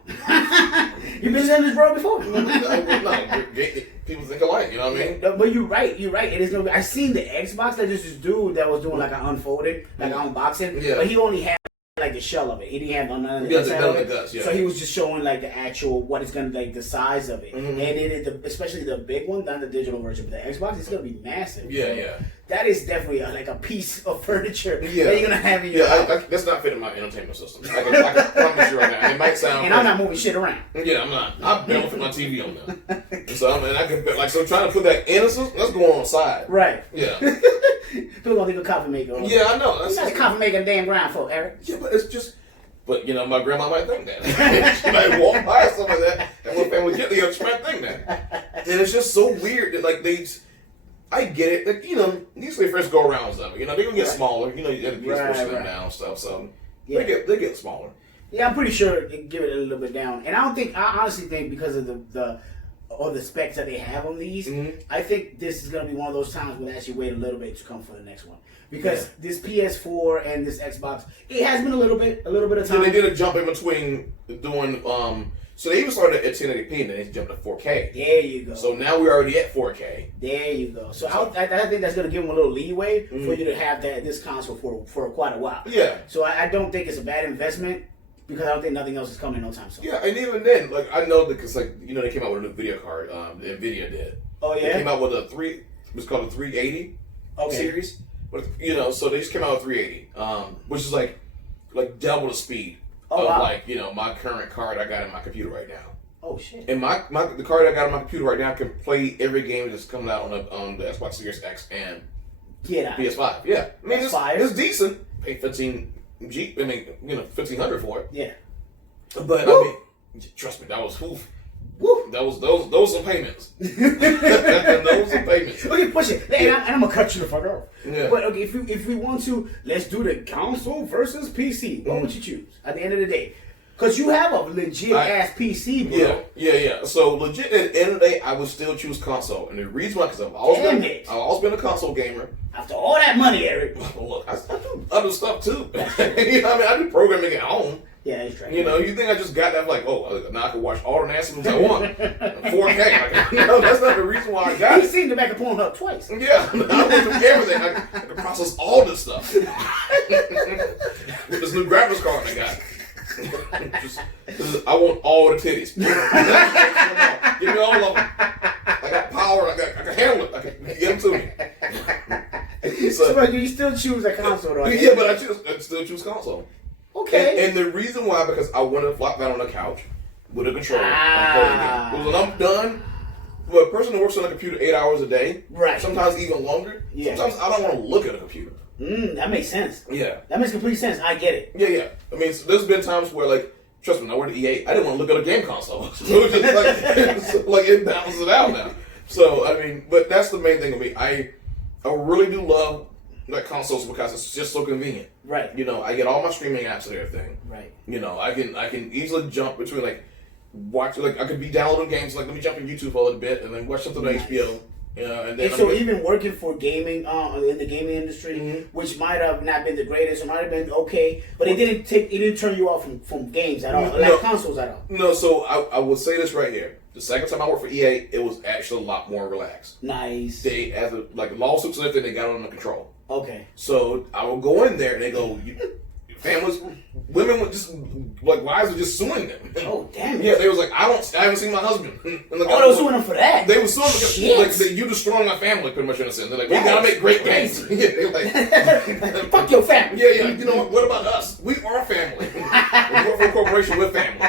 You've been in this bro before. No, people think alike. You know what I mean? But you're right. It is no. I seen the Xbox that this dude that was doing an unfolded, an unboxing. Yeah. But he only had the shell of it. He didn't have none of the inside of it. Guts, yeah. So he was just showing the actual what it's gonna the size of it, and especially the big one, not the digital version, but the Xbox, it's gonna be massive. Yeah, yeah. That is definitely a piece of furniture that you're gonna have in your house. That's not fitting my entertainment system. I can promise you right now. It might sound. And I'm not moving shit around. Yeah, I'm not. I barely fit my TV on there. So I can trying to put that innocence. Let's go on the side. Right. Yeah. People gonna think a coffee maker. Yeah, I know. That's not a coffee maker damn ground folk, Eric. Yeah, but it's just. But my grandma might think that. She might walk by or something like that, and when family get together, she might think that. And it's just so weird that I get it. That these friends go around stuff. They're gonna get smaller. You have the PS4 Slim now and stuff. So they get smaller. Yeah, I'm pretty sure they give it a little bit down. And I honestly think because of the specs that they have on these, I think this is gonna be one of those times when they actually wait a little bit to come for the next one. Because this PS4 and this Xbox, it has been a little bit of time. Yeah, they did a jump in between doing. So they even started at 1080p and then they jumped to 4K. There you go. So now we're already at 4K. There you go. So I think that's going to give them a little leeway for you to have this console for quite a while. Yeah. So I don't think it's a bad investment because I don't think nothing else is coming no time soon. Yeah, and even then, I know because they came out with a new video card. Nvidia did. Oh yeah. They came out with it was called a 380 series. But so they just came out with 380, which is like double the speed of my current card I got in my computer right now. Oh shit! And the card I got on my computer right now can play every game that's coming out on the Xbox Series X and PS5. Yeah, I mean it's decent. Pay $1,500 for it. Yeah, but I mean, trust me, that was woo. those some payments. Those some payments. Okay, push it. And I'm gonna cut you the fuck off. Yeah. But okay, if we want to, let's do the console versus PC. What would you choose at the end of the day? Because you have a legit ass PC, bro. Yeah. So legit, at the end of the day, I would still choose console, and the reason why, because I've always been a console gamer. After all that money, Eric. Well, look, I do other stuff too. You know what I mean? I do programming at home. Yeah, that's right. You know, you think I just got that like, oh, now I can watch all the nasty movies I want, 4K. Like, you know, that's not the reason why I got it. You seen the back of Pornhub twice. Yeah, I went through everything. I can process all this stuff with this new graphics card I got. I want all the titties. Give me all of them. I got power. I can handle it. I can give them to me. So you still choose a console, though? Yeah, but I still choose console. Okay. And the reason why, because I want to flop down on the couch with a controller and play a game. Because when I'm done, for a person who works on a computer 8 hours a day, right? Sometimes even longer. Yeah. Sometimes I don't want to look at a computer. That makes sense. Yeah. That makes complete sense. I get it. Yeah. I mean, so there's been times where, like, trust me, when I worked at EA, I didn't want to look at a game console. So it was just like it balances it out now. So, I mean, but that's the main thing with me. I really do love like consoles because it's just so convenient. Right. You know, I get all my streaming apps and everything. Right. You know, I can easily jump between like watch like I could be downloading games like let me jump on YouTube for a little bit and then watch something on HBO. You know, and then so even working for gaming in the gaming industry, which might have not been the greatest, or might have been okay, but it didn't turn you off from games at all, like consoles at all. No, so I will say this right here. The second time I worked for EA, it was actually a lot more relaxed. Nice. They, as like lawsuits and everything, they got it under control. Okay. So I would go in there and they go, families, women would just like wives were just suing them. Oh damn it. Yeah, they was like, I haven't seen my husband. And they were suing them for that. They were suing because like you destroying my family, pretty much in a sense. They're like, we gotta make great games. Yeah, they're like, fuck your family. Yeah. You know what about us? We are family. We work for a corporation with family.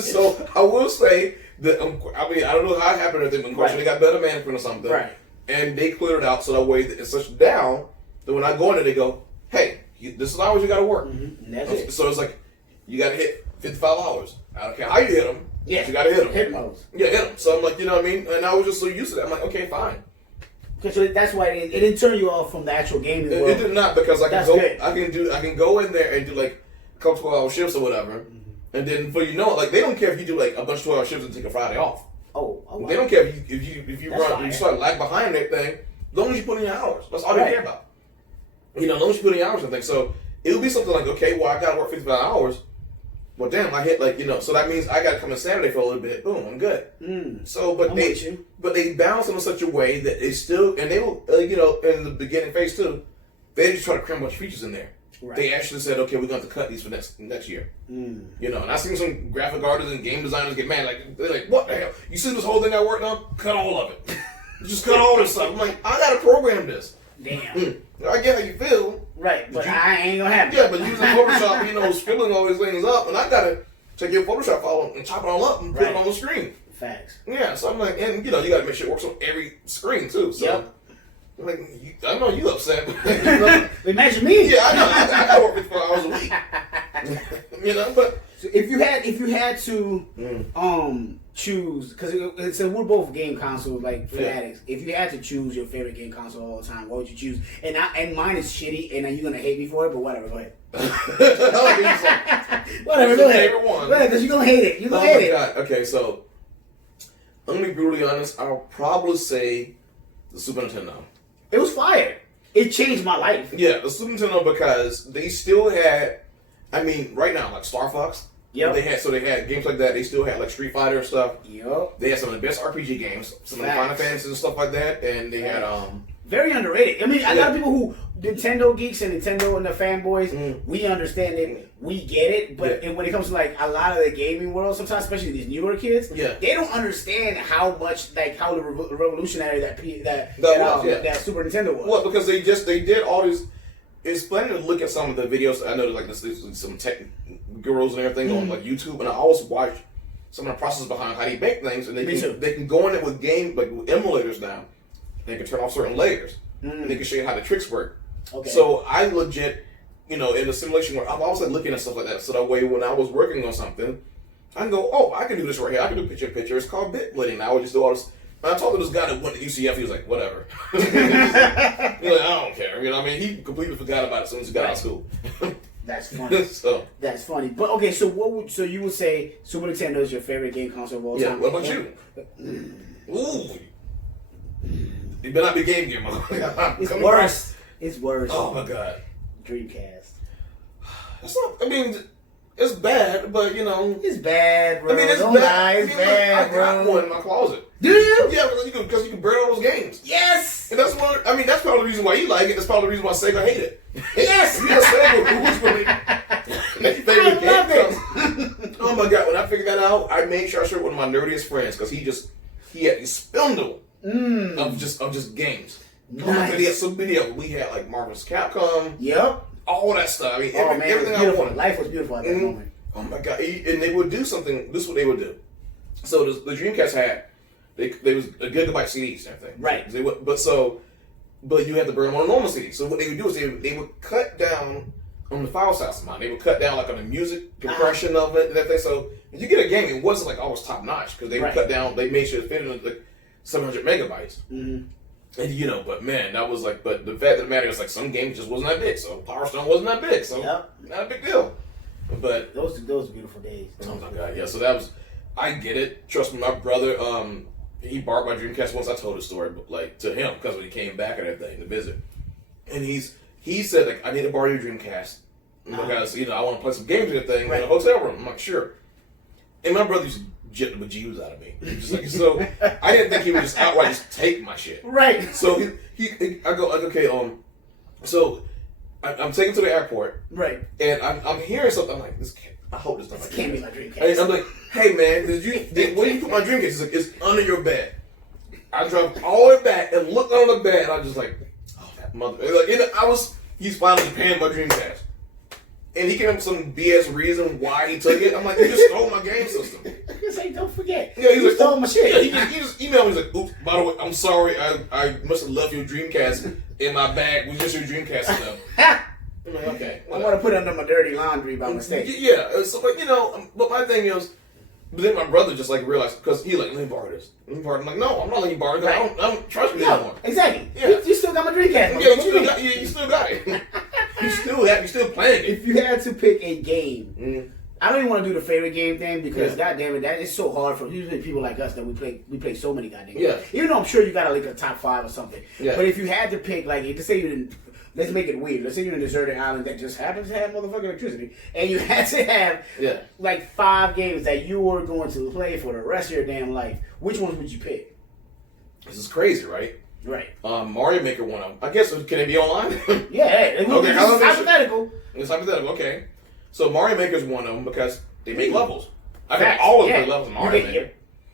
So I will say that I mean I don't know how it happened. I think unfortunately they got better management or something, right? And they cleared it out so that way that it's such down that when I go in there, they go, "Hey, this is hours you got to work." Mm-hmm. That's it. So it's like you got to hit 55 hours. I don't care how you hit them. Yeah, you got to hit them. Hit those. Yeah, hit them. So I'm like, you know what I mean? And I was just so used to that. I'm like, okay, fine. Okay, so that's why it didn't turn you off from the actual game. It did not because I can go in there and do like a couple 12-hour shifts or whatever. And then, before you know it, like they don't care if you do like a bunch of 12-hour shifts and take a Friday off. Oh wow. They don't care if you run, you start lag behind that thing. As long as you put in your hours, that's all they care about. You know, as long as you put in your hours and things. So it would be something like, okay, well I got to work 55 hours. Well, damn, I hit like so that means I got to come in Saturday for a little bit. Boom, I'm good. So, but they balance them in such a way that they still and they will, in the beginning phase 2, they just try to cram a bunch of features in there. Right. They actually said, okay, we're going to have to cut these for next year. You know, and I've seen some graphic artists and game designers get mad. Like, they're like, what the hell? You see this whole thing I worked on? Cut all of it. Just cut all this stuff. I'm like, I got to program this. Damn. I get how you feel. Right, but I ain't going to have it. Yeah, but using Photoshop, scribbling all these things up, and I got to take your Photoshop file and chop it all up and put it on the screen. Facts. Yeah, so I'm like, and, you got to make sure it works on every screen, too. So. Like, I know you upset. Imagine me. Yeah, I know. I got to work 54 hours a week. But so if you had to choose, because we're both game console fanatics. If you had to choose your favorite game console all the time, what would you choose? And mine is shitty, and you're gonna hate me for it. But whatever, go ahead. Whatever, go ahead. Favorite one. Go ahead, because you're gonna hate it. You're gonna hate it. God. Okay, so I'm gonna be brutally honest. I'll probably say the Super Nintendo. It was fire. It changed my life. Yeah, the Super Nintendo because they still had, right now, like Star Fox. Yeah. They had games like that. They still had like Street Fighter and stuff. Yep. They had some of the best RPG games, some of the Final Fantasy and stuff like that, and they had very underrated. A lot of people who Nintendo geeks and Nintendo and the fanboys, we understand it, we get it, but when it comes to like a lot of the gaming world, sometimes especially these newer kids, they don't understand how much how the revolutionary that Super Nintendo was. Well, because they did all this. It's funny to look at some of the videos. I know like this some tech gurus and everything on like YouTube, and I always watch some of the process behind how they make things, and they can go in it with with emulators now. They can turn off certain layers, and they can show you how the tricks work. Okay. So I legit, in a simulation where I'm always looking at stuff like that, so that way when I was working on something, I can go, oh, I can do this right here. I can do picture. It's called bit blending. Now I would just do all this. When I talked to this guy that went to UCF, he was like, whatever. He's like, I don't care. You know what I mean? He completely forgot about it as soon as he got out of school. That's funny. That's funny. But okay, so you would say Super Nintendo is your favorite game console of all time? Yeah, what about you? Ooh. You better not be Game Gear, motherfucker. It's worse. It's worse. Oh my God. Dreamcast. It's not, I mean, it's bad, but you know. It's bad, bro. I mean, it's Don't bad. lie, it's bad, I got bro. one in my closet. Do you? Yeah, because you can burn all those games. Yes. And that's one. I mean, that's probably the reason why you like it. That's probably the reason why Sega hate it. Yes. Yeah, Sega was for me. Favorite I love game. it. Oh my God! When I figured that out, I made sure I showed one of my nerdiest friends because he had a spindle of just games. Nice. He had so many of them. We had like Marvel's Capcom. Yep. All that stuff. I mean, Oh man, it was everything I beautiful. wanted. Life was beautiful at that moment. Oh my God! And they would do something. This is what they would do. So the Dreamcast had they was a gigabyte CDs and everything. Right. They would, but you had to burn them on a normal CD. So what they would do is they would cut down on the file size amount. They would cut down like on the music compression of it and everything. So if you get a game, it wasn't like always top notch because they would cut down. They made sure it fit in like 700 megabytes. Mm-hmm. And you know, but man, that was like. But the fact of the matter is, like some games just wasn't that big. So Power Stone wasn't that big. So not a big deal. But those beautiful days. Oh my God, yeah. So that was, I get it. Trust me, my brother, he borrowed my Dreamcast once. I told the story, but like to him because when he came back and everything to visit, and he said like, I need to borrow your Dreamcast because I want to play some games with the thing in a hotel room. I'm like, sure. And my brother used to jet the bejesus out of me. Just like, so I didn't think he would just outright just take my shit. Right. So I go like, okay, so I'm taken to the airport. Right. And I'm hearing something. I'm like, I hope this doesn't can't be my Dreamcast. And I'm like, hey man, where did you put my Dreamcast? He's like, it's under your bed. I drove all the way back and looked under the bed, and I was just like, oh that mother. He's finally paying my Dreamcast. And he came up with some BS reason why he took it. I'm like, you just stole my game system. He's like, don't forget. Yeah, he's like, stole my shit. Yeah, he just emailed me. He's like, oops, by the way, I'm sorry. I must have left your Dreamcast in my bag. Was just your Dreamcast stuff. I'm like, okay. I want to put it under my dirty laundry by mistake. Yeah, so like, but my thing is, but then my brother just like realized because he like, let me borrow this. Let me borrow it. I'm like, no, I'm not letting you borrow it. I don't trust me anymore. Exactly. Yeah. You still got my Dreamcast. Yeah, you still got it. you still playing it. If you had to pick a game, I don't even want to do the favorite game thing because goddamn it, that is so hard for usually people like us that we play so many goddamn games. Yeah. Even though I'm sure you got like a top 5 or something. Yeah. But if you had to pick, like, let's say you didn't. Let's make it weird. Let's say you're in a deserted island that just happens to have motherfucking electricity, and you had to have like 5 games that you were going to play for the rest of your damn life. Which ones would you pick? This is crazy, right? Right. Mario Maker one of them. I guess can it be online? Yeah. Hey, okay. It's hypothetical. It's hypothetical. Okay. So Mario Maker is one of them because they make levels. I can always make levels in Mario Maker.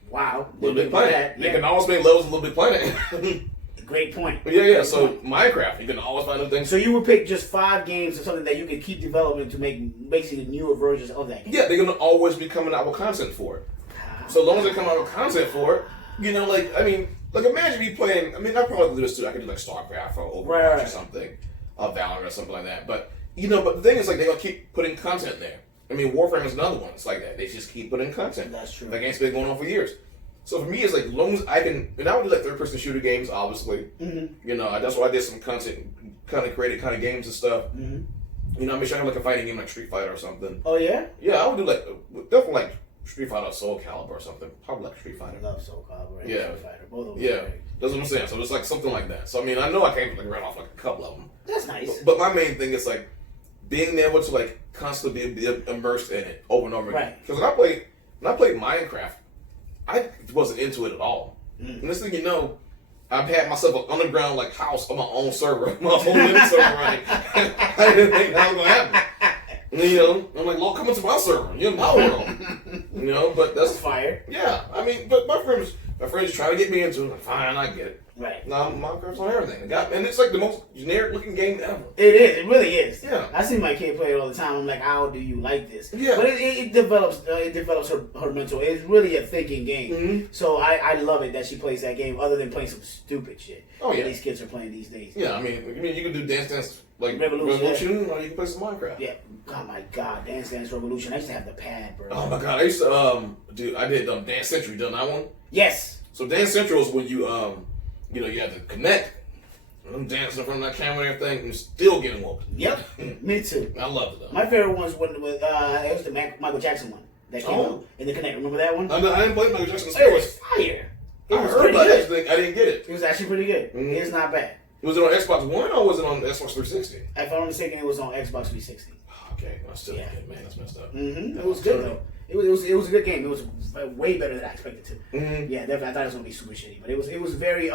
Wow. Little Big Planet. They can always make levels in Little Big Planet. Great point. Yeah. So Minecraft, you can always find other things. So you would pick just 5 games or something that you could keep developing to make basically newer versions of that game. Yeah, they're gonna always be coming out with content for it. So long as they come out with content for it, imagine me playing. I mean, I probably do this too. I could do like StarCraft or Overwatch or something, Valorant or something like that. But but the thing is, like, they're gonna keep putting content there. I mean, Warframe is another one. It's like that. They just keep putting content. That's true. The game's been going on for years. So for me, it's like, as long as I can, and I would do like third-person shooter games, obviously. Mm-hmm. That's why I did some content, kind of created kind of games and stuff. Mm-hmm. I make sure I have like a fighting game like Street Fighter or something. Oh yeah? Yeah, I would do like definitely like Street Fighter or Soul Calibur or something. Probably like Street Fighter. I love Soul Calibur and Street Fighter. Both of them. Yeah, that's what I'm saying. So it's like something like that. So I mean, I know I can't like run off like a couple of them. That's nice. But my main thing is like being able to like constantly be immersed in it over and over again. Right. Because when I played Minecraft, I wasn't into it at all. And this thing, I've had myself an underground like house on my own server, my own little server running. I didn't think that was gonna happen. I'm like, Lord, come into my server, my world. But that's fire. Yeah, I mean, but my friends, My friends trying to get me into it. Like, fine, I get it. Right. Now Minecraft's on everything. And it's like the most generic looking game ever. It is. It really is. Yeah. I see my kid play it all the time. I'm like, how do you like this? Yeah. But it develops her mental. It's really a thinking game. Mm-hmm. So I love it that she plays that game. Other than playing some stupid shit. Oh yeah. That these kids are playing these days. Yeah. I mean, you can do Dance Dance like Revolution, or you can play some Minecraft. Yeah. Oh my God, Dance Dance Revolution. I used to have the pad, bro. Oh my God, I used to dude. I did Dance Central. You done that one? Yes. So Dance Central is when you you have to connect. I'm dancing in front of that camera and everything, and still getting whooped. Yep. Me too. I loved it though. My favorite ones was it was the Michael Jackson one that came out in the Connect. Remember that one? I didn't play Michael Jackson. It was fire. It I was heard pretty about good. it. I didn't get it. It was actually pretty good. Mm-hmm. It's not bad. Was it on Xbox One or was it on Xbox 360? If I'm not mistaken, it was on Xbox 360. Okay, I still didn't get it, man. That's messed up. Mm-hmm. It was good though. It was a good game. It was way better than I expected to. Mm-hmm. Yeah, definitely. I thought it was gonna be super shitty, but it was very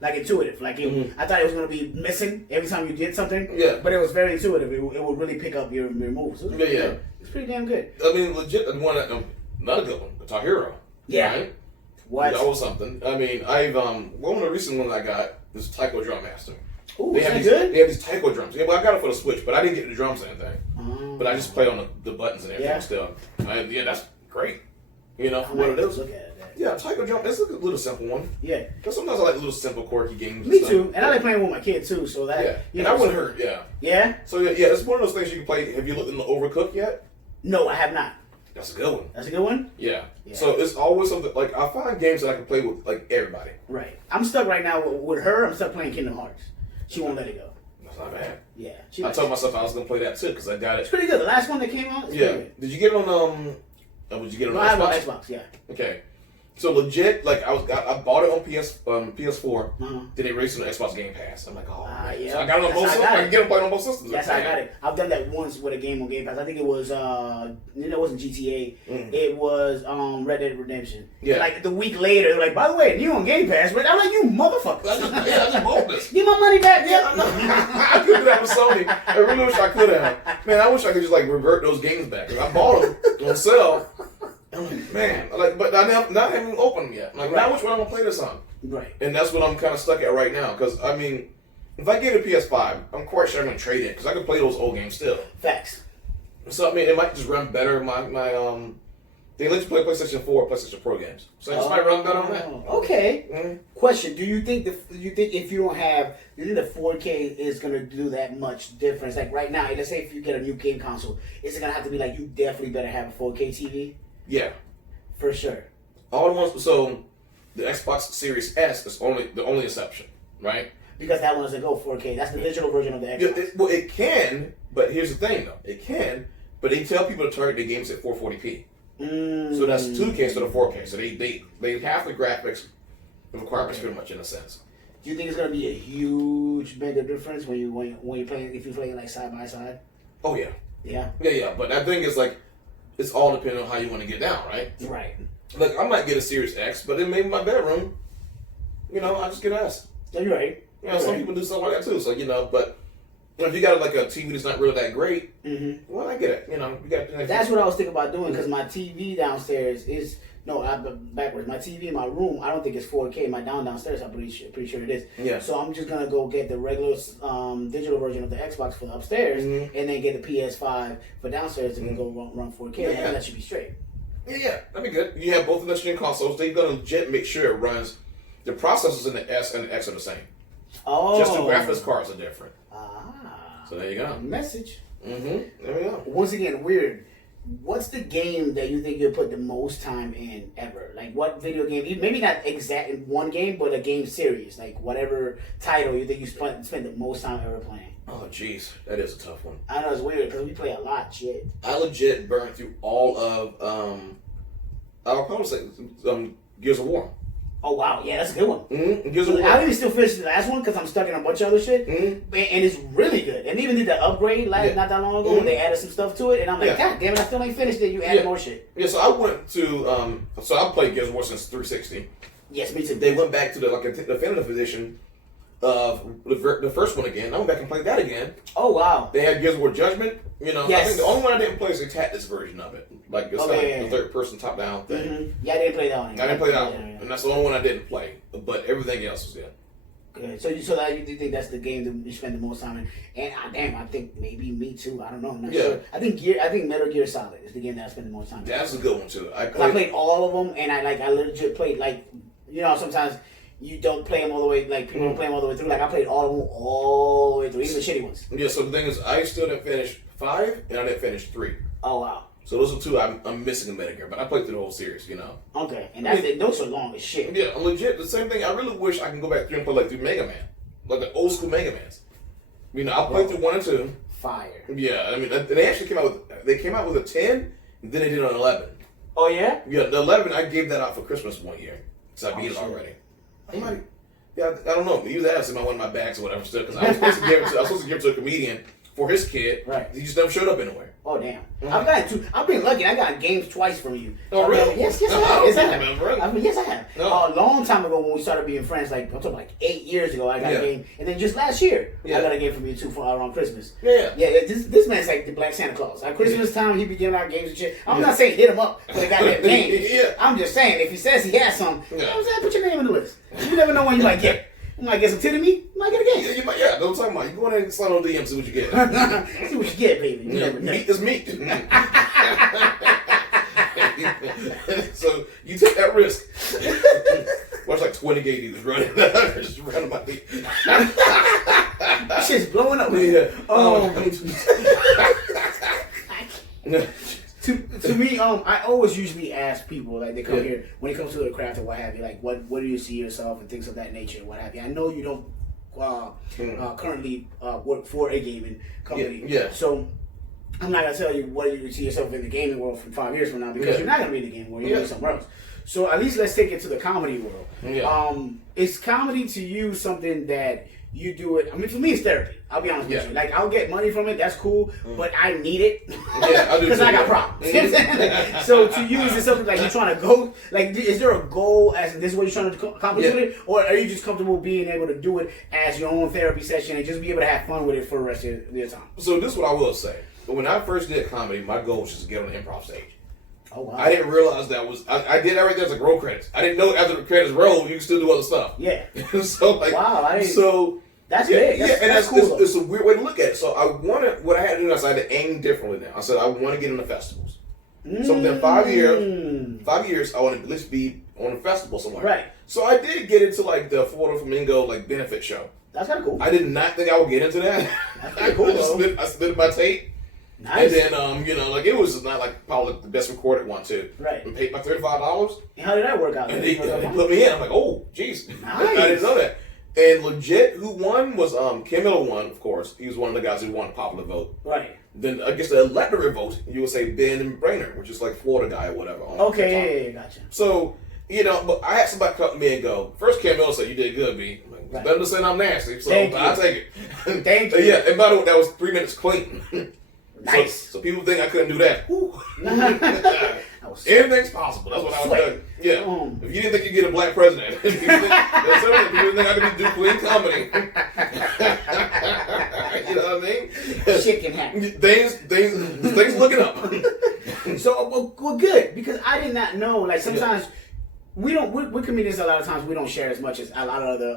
like intuitive. Like I thought it was gonna be missing every time you did something. Yeah. But it was very intuitive. It would really pick up your moves. It was pretty good. It's pretty damn good. I mean, legit. One, not a good one. Guitar Hero. Yeah. Right? What? That was something. I mean, one of the recent ones I got is Taiko Drum Master. Ooh, They is have that these, good? They have these taiko drums. Yeah, but I got it for the Switch, but I didn't get the drums or anything. But I just play on the buttons and everything still. That's great. You know, for what it is. Look at that. Yeah, taiko drum. It's a little simple one. Yeah. Because sometimes I like little simple quirky games. Me too. And I like playing with my kid too. So that and I wouldn't hurt. Yeah. Yeah. So yeah, it's one of those things you can play. Have you looked in the Overcooked yet? No, I have not. That's a good one. That's a good one. Yeah. So it's always something like I find games that I can play with like everybody. Right. I'm stuck right now with her. I'm stuck playing Kingdom Hearts. She won't let it go. That's not bad. Yeah. I told myself I was gonna play that too because I got it. It's pretty good. The last one that came out. Yeah. Did you get it on would you get it on I have Xbox? it on Xbox. Yeah. Okay. So legit, like I bought it on PS4. Uh-huh. Then they released it on Xbox Game Pass. I'm like, oh, man. yeah. So I got it on both systems. I can get it played on both systems. That's how I got it. I've done that once with a game on Game Pass. I think it was it wasn't GTA. It was Red Dead Redemption. Yeah. Like the week later, they're like, by the way, you on Game Pass, but I'm like, you motherfucker. I just bought this. Give my money back. Yeah, I could do that with Sony. I really wish I could have. Man, I wish I could just like revert those games back. Cause I bought them on sale. I'm like, man, but I not haven't opened them yet. I'm like, now which one I'm gonna play this on? Right. And that's what I'm kind of stuck at right now. Because I mean, if I get a PS5, I'm quite sure I'm gonna trade it because I can play those old games still. Facts. So I mean, it might just run better. They let you play PlayStation 4, PlayStation Pro games, so it just might run better on that. Okay. Mm-hmm. Question: do you think if you don't have, do you think the 4K is gonna do that much difference? Like right now, let's say if you get a new game console, is it gonna have to be like you definitely better have a 4K TV? Yeah, for sure. All the ones. So the Xbox Series S is the only exception, right? Because that one doesn't go 4K. That's the digital version of the Xbox. It can, but here's the thing though. It can, but they tell people to target their games at 440p. So that's 2K instead of 4K. So they have the graphics requirements pretty much in a sense. Do you think it's gonna be a huge bit of difference when you play if you play like side by side? Oh yeah. Yeah. Yeah. But that thing is like, it's all depending on how you want to get down, right? Right. Like I might get a Series X, but then maybe my bedroom, I just get an S. Yeah, you're right. Some people do stuff like that too. So but if you got like a TV that's not really that great, well, I get it. You got. That's what I was thinking about doing because my TV downstairs is backwards. My TV in my room, I don't think it's 4K. My downstairs, I'm pretty sure it is. Yeah. So I'm just gonna go get the regular digital version of the Xbox for the upstairs, and then get the PS5 for downstairs to go run 4K. Yeah. And that should be straight. Yeah, that'd be good. You have both of the next-gen consoles. They're gonna legit make sure it runs. The processors in the S and the X are the same. Oh. Just the graphics cards are different. Ah. So there you go. Message. There we go. Once again, weird. What's the game that you think you'll put the most time in ever? Like what video game? Maybe not exact in one game, but a game series. Like whatever title you think you spend the most time ever playing. Oh, jeez, that is a tough one. I know it's weird because we play a lot. Shit. I legit burned through all of I'll probably say Gears of War. Oh wow, yeah, that's a good one. Gears of War. I didn't still finish the last one because I'm stuck in a bunch of other shit, and it's really good. And even did the upgrade not that long ago when they added some stuff to it, and I'm like, God damn it, I still ain't finished it. You added more shit. Yeah, so I went to so I played Gears of War since 360. Yes, me too. They went back to the definitive edition the first one again. I went back and played that again. Oh wow. They had Gears of War Judgment. You know, Yes. I think the only one I didn't play is the Tactics version of it. Like it's the third person top down thing. Mm-hmm. Yeah, I didn't play that one. I didn't play that one, and that's the only one I didn't play. But everything else was good. Good. So that you think that's the game that you spend the most time in? And damn, I think maybe me too. I don't know. I'm not sure. I think Metal Gear Solid is the game that I spend the most time in. That's a good one too. I played all of them, and I legit played like, you know, sometimes you don't play them all the way, like people don't play them all the way through. Like I played all of them all the way through, even the shitty ones. Yeah. So the thing is, I still didn't finish 5, and I didn't finish 3. Oh wow. So those are 2 I'm missing in Metal Gear, but I played through the whole series, you know. Okay, and those are long as shit. Yeah, legit. The same thing. I really wish I can go back through and play like through Mega Man, like the old school Mega Mans. You know, I played through 1 and 2. Fire. Yeah, I mean, they actually came out with a 10, and then they did an 11. Oh yeah. Yeah, the 11 I gave that out for Christmas one year because I beat it already. I don't know. Maybe that was in one of my bags or whatever still because I was supposed to give it to a comedian for his kid. Right. He just never showed up anywhere. Oh damn! I've been lucky. I got games twice from you. Oh really? Yes, I have. Yes, I have. No. A long time ago when we started being friends, like I'm talking like 8 years ago, I got a game, and then just last year I got a game from you too for around Christmas. Yeah. This man's like the Black Santa Claus. At Christmas time, he be giving out games and shit. I'm not saying hit him up for the goddamn game. Yeah. I'm just saying if he says he has some, you know what I'm saying, put your name in the list. You never know when you might get. You might get some titty meat. You might get a game. Yeah, that's what I'm talking about. You go in there and slide on DM, see what you get. See what you get, baby. You never know. Meat is meat. So you take that risk. Watch like 20 gay dudes running, just running my feet. That shit's blowing up. Yeah. To me, I always usually ask people, like they come here when it comes to the craft or what have you, like what do you see yourself and things of that nature and what have you. I know you don't currently work for a gaming company, so I'm not gonna tell you what you see yourself in the gaming world from 5 years from now because you're not gonna be in the gaming world. You're gonna be somewhere else. So at least let's take it to the comedy world. Is comedy to you something that you do it? I mean, for me, it's therapy. I'll be honest with you. Like, I'll get money from it. That's cool. But I need it. Yeah, I do because I got problems. So to you, is it something like you're trying to go? Like, is there a goal as this is what you're trying to accomplish with it, or are you just comfortable being able to do it as your own therapy session and just be able to have fun with it for the rest of your time? So this is what I will say. When I first did comedy, my goal was just to get on the improv stage. Oh wow! I didn't realize that was I did everything as a roll credits. I didn't know after the credits roll, you can still do other stuff. Yeah. So like, wow. That's big. That's cool. It's a weird way to look at it. So what I had to do is I had to aim differently now. I said I want to get into festivals. So within 5 years, I want to at least be on a festival somewhere. Right. So I did get into like the Florida Flamingo like benefit show. That's kind of cool. I did not think I would get into that. That's kind of cool. I submitted my tape. Nice. And then, like it was not like probably the best recorded one too. Right. And paid my $35. And how did that work out? And they put me in. I'm like, oh, jeez. Nice. I didn't know that. And legit, who won was Kim Miller won, of course. He was one of the guys who won the popular vote. Right. Then I guess the electorate vote, you would say Ben Brainerd, which is like Florida guy or whatever. Okay, yeah, gotcha. So, but I had somebody come to me and go, first Kim Miller said, you did good, B. I'm like, better than saying I'm nasty, so I'll take it. Thank you. Yeah, and by the way, that was 3 minutes clean. Nice. So people think I couldn't do that. Everything's possible. That's what I was doing. Yeah. If you didn't think you'd get a black president, people think I could do clean comedy. You know what I mean? Shit can happen. Things looking up. So, well, good, because I did not know. Like sometimes we comedians a lot of times we don't share as much as a lot of other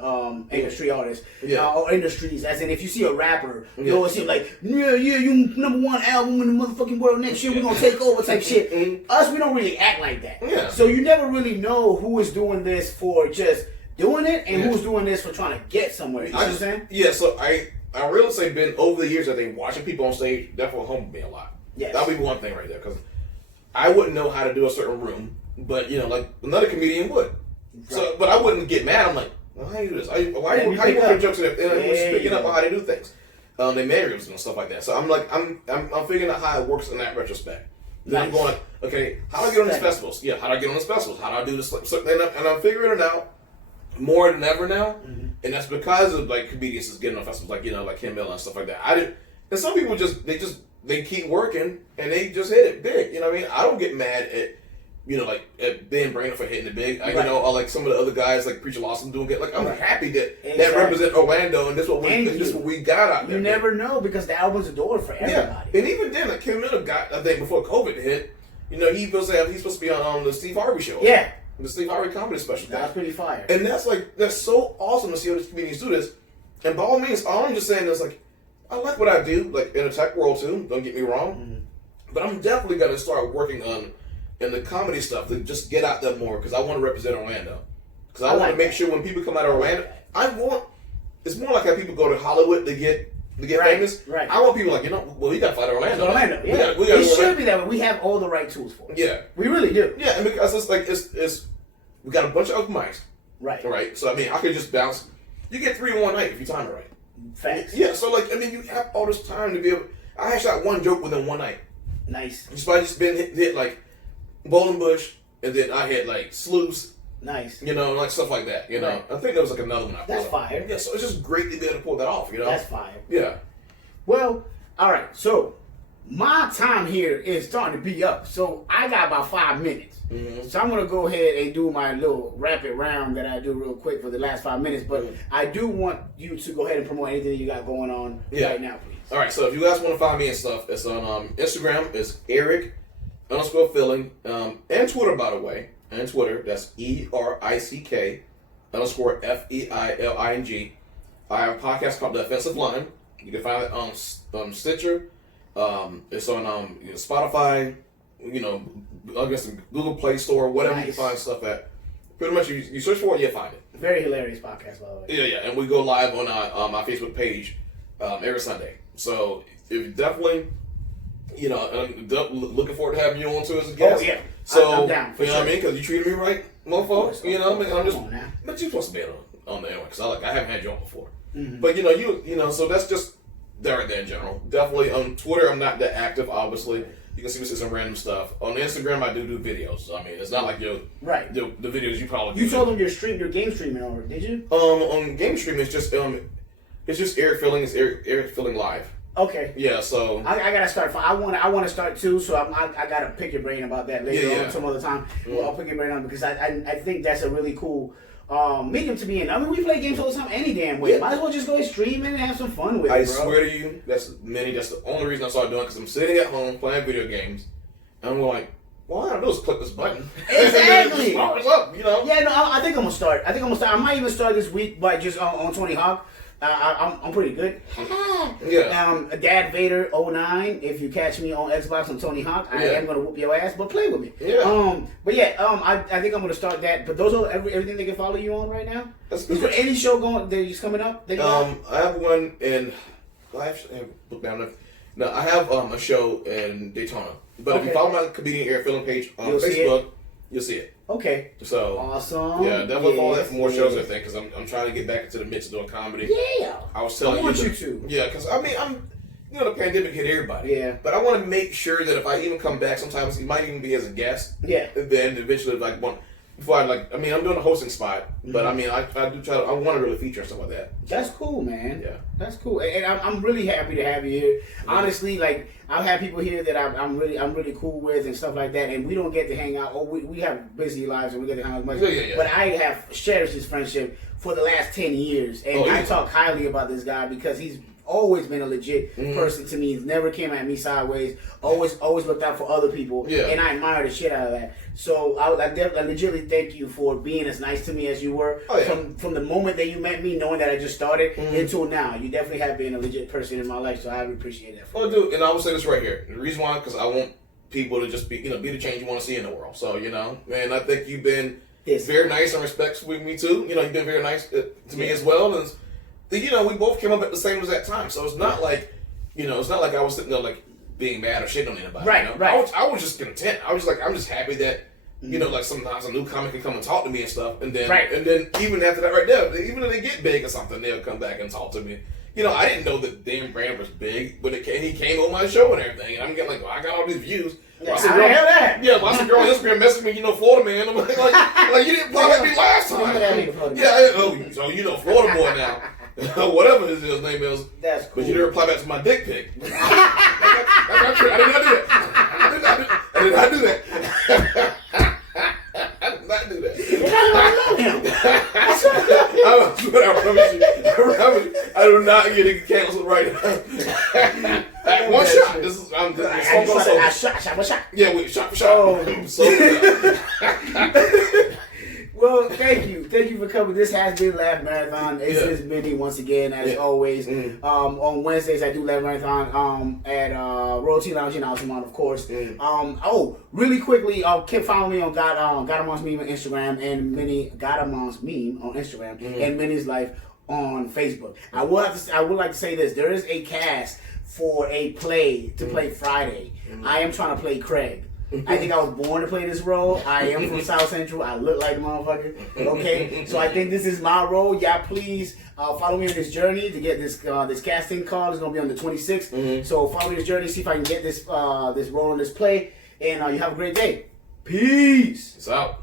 industry artists or industries. As in, if you see a rapper, you always see like, you #1 album in the motherfucking world next year, we're gonna take over type shit. Us, we don't really act like that. Yeah. So you never really know who is doing this for just doing it and who's doing this for trying to get somewhere. You know what I'm saying? Yeah. So I really say, Ben, over the years, I think watching people on stage definitely humbled me a lot. Yes. That'll be one thing right there, because I wouldn't know how to do a certain room. But like another comedian would. Right. So, but I wouldn't get mad. I'm like, well, how do you do this? How you work your jokes and picking up on how they do things, they mannerisms and stuff like that. So I'm like, I'm figuring out how it works in that retrospect. Then I'm going, okay, how do I get on these festivals? Yeah, how do I get on these festivals? How do I do this? And I'm figuring it out more than ever now, and that's because of like comedians is getting on festivals, like like Kim Miller and stuff like that. And some people they keep working and they just hit it big. You know what I mean? I don't get mad at like Ben Brandon for hitting it big. Right. Like some of the other guys, like Preacher Lawson doing it. Like, I'm Right. happy that Exactly. represent Orlando, and this what we got out there. You never know because the album's adored for everybody. Yeah, and even then, like Kim Miller got, I think before COVID hit, he's supposed to be on the Steve Harvey show. Yeah. The Steve Harvey comedy special. That's pretty fire. And that's so awesome to see all these comedians do this. And by all means, all I'm just saying is like, I like what I do, like in the tech world too. Don't get me wrong, but I'm definitely gonna start working on in the comedy stuff to just get out there more because I want to represent Orlando. Because I want to make sure when people come out of Orlando, it's more like how people go to Hollywood to get famous. Right. I want people like, we got to fly to Orlando. Orlando, yeah. It should be that way. We have all the right tools for it. Yeah. We really do. Yeah, and because it's like, we got a bunch of open mics. Right. Right. So, I mean, I could just bounce. You get 3 in one night if you time it right. Facts. Yeah, so like, you have all this time to be able. I had shot one joke within one night. Nice. Just been hit like Bowling Bush, and then I hit like Sluice. Nice. Like stuff like that. Right. I think there was like another one. That's fire. Yeah, so it's just great to be able to pull that off. That's fire. Yeah. Well, all right. So my time here is starting to be up. So I got about 5 minutes. Mm-hmm. So I'm gonna go ahead and do my little rapid round that I do real quick for the last 5 minutes. But I do want you to go ahead and promote anything that you got going on right now, please. All right. So if you guys want to find me and stuff, it's on Instagram. It's Erick_Feiling, and Twitter, by the way. And Twitter, that's ERICK_FEILING. I have a podcast called The Offensive Line. You can find it on Stitcher. It's on Spotify. I guess the Google Play Store, whatever you find stuff at. Pretty much, you search for it, you'll find it. Very hilarious podcast, by the way. Yeah, and we go live on my Facebook page every Sunday. So if you definitely, I'm looking forward to having you on too as a guest. Oh yeah, so I'm down. For you know sure. what I mean? Because you treated me right, motherfucker. I'm just. Come on now. But you're supposed to be on the anyway, because I haven't had you on before. Mm-hmm. But so that's just that right there in general. Definitely on Twitter, I'm not that active. Obviously, you can see me say some random stuff. On Instagram, I do videos. I mean, it's not like the videos you probably. You told them your game streaming over, did you? On game streaming, it's just Erick Feiling. It's Erick Feiling live. Okay. Yeah, so I gotta start. I want to start too. So I gotta pick your brain about that later on some other time. Well, I'll pick your brain on because I think that's a really cool medium to be in. I mean, we play games all the time any damn way. Might as well just go and stream it and have some fun with it, bro. I swear to you, that's the only reason I started doing it because I'm sitting at home playing video games, and I'm like, well, all I gotta do is click this button. Exactly. What's up? Yeah, no, I think I'm gonna start. I might even start this week by just on Tony Hawk. I'm pretty good. Yeah. Dad Vader 09. If you catch me on Xbox on Tony Hawk, I am gonna whoop your ass. But play with me. Yeah. But yeah. I think I'm gonna start that. But those are everything they can follow you on right now. Is there any show that's coming up? I have one in. I have a show in Daytona. But if you follow my comedian Erick Feiling page on Facebook, you'll see it. Okay. So awesome. Yeah, definitely follow that for more shows. I think because I'm trying to get back into the midst of doing comedy. Yeah. I was telling you to. Yeah, because I mean the pandemic hit everybody. Yeah. But I want to make sure that if I even come back, sometimes it might even be as a guest. Yeah. And then eventually I'm doing a hosting spot, but I mean I do try to, I want to really feature and stuff like that. That's cool, man. Yeah. That's cool, and I'm really happy to have you here. Honestly, like I've had people here that I'm really cool with and stuff like that, and we don't get to hang out. We have busy lives and we get to hang out as much. Yeah. But I have cherished this friendship for the last 10 years, and I talk highly about this guy because he's always been a legit person to me. He's never came at me sideways. Always looked out for other people, and I admire the shit out of that. So I legitimately thank you for being as nice to me as you were from the moment that you met me, knowing that I just started until now. You definitely have been a legit person in my life, so I appreciate that. Oh, dude, and I will say this right here. The reason why, because I want people to just be the change you want to see in the world. So man, I think you've been very nice and respectful with me too. You've been very nice to me as well, and we both came up at the same exact time. So it's not like it's not like I was sitting there like being mad or shitting on anybody. Right. I was just content. I was like, I'm just happy that like sometimes a new comic can come and talk to me and stuff, and then even after that right there, even if they get big or something, they'll come back and talk to me. I didn't know that Dan Brand was big, but he came on my show and everything, and I'm getting like, well, I got all these views. Yeah, I heard that. Yeah, lots of girl on Instagram messaging me, Florida man. I'm like you didn't play with me last time. So Florida boy now. Whatever his name is. That's cool. But you didn't reply back to my dick pic. I did not do that. I did not do that. And that's why I love him. I promise you, I do not get it canceled right now. One shot. Shit. This is I'm I shot. Yeah, we shot for shot. Oh. So, Well, thank you for coming. This has been Laugh Marathon. It's just Minnie once again, as always. On Wednesdays, I do Laugh Marathon at Royalty Lounge in Altamont, of course. Really quickly, follow me on Godamons Meme on Instagram and Minnie Godamons Meme on Instagram and Minnie's Life on Facebook. I would like to say this: there is a cast for a play to play Friday. I am trying to play Craig. I think I was born to play this role. I am from South Central. I look like a motherfucker. Okay, so I think this is my role. Y'all, please follow me on this journey to get this casting call. It's gonna be on the 26th. So follow me on this journey. See if I can get this role in this play. And you have a great day. Peace. it's out.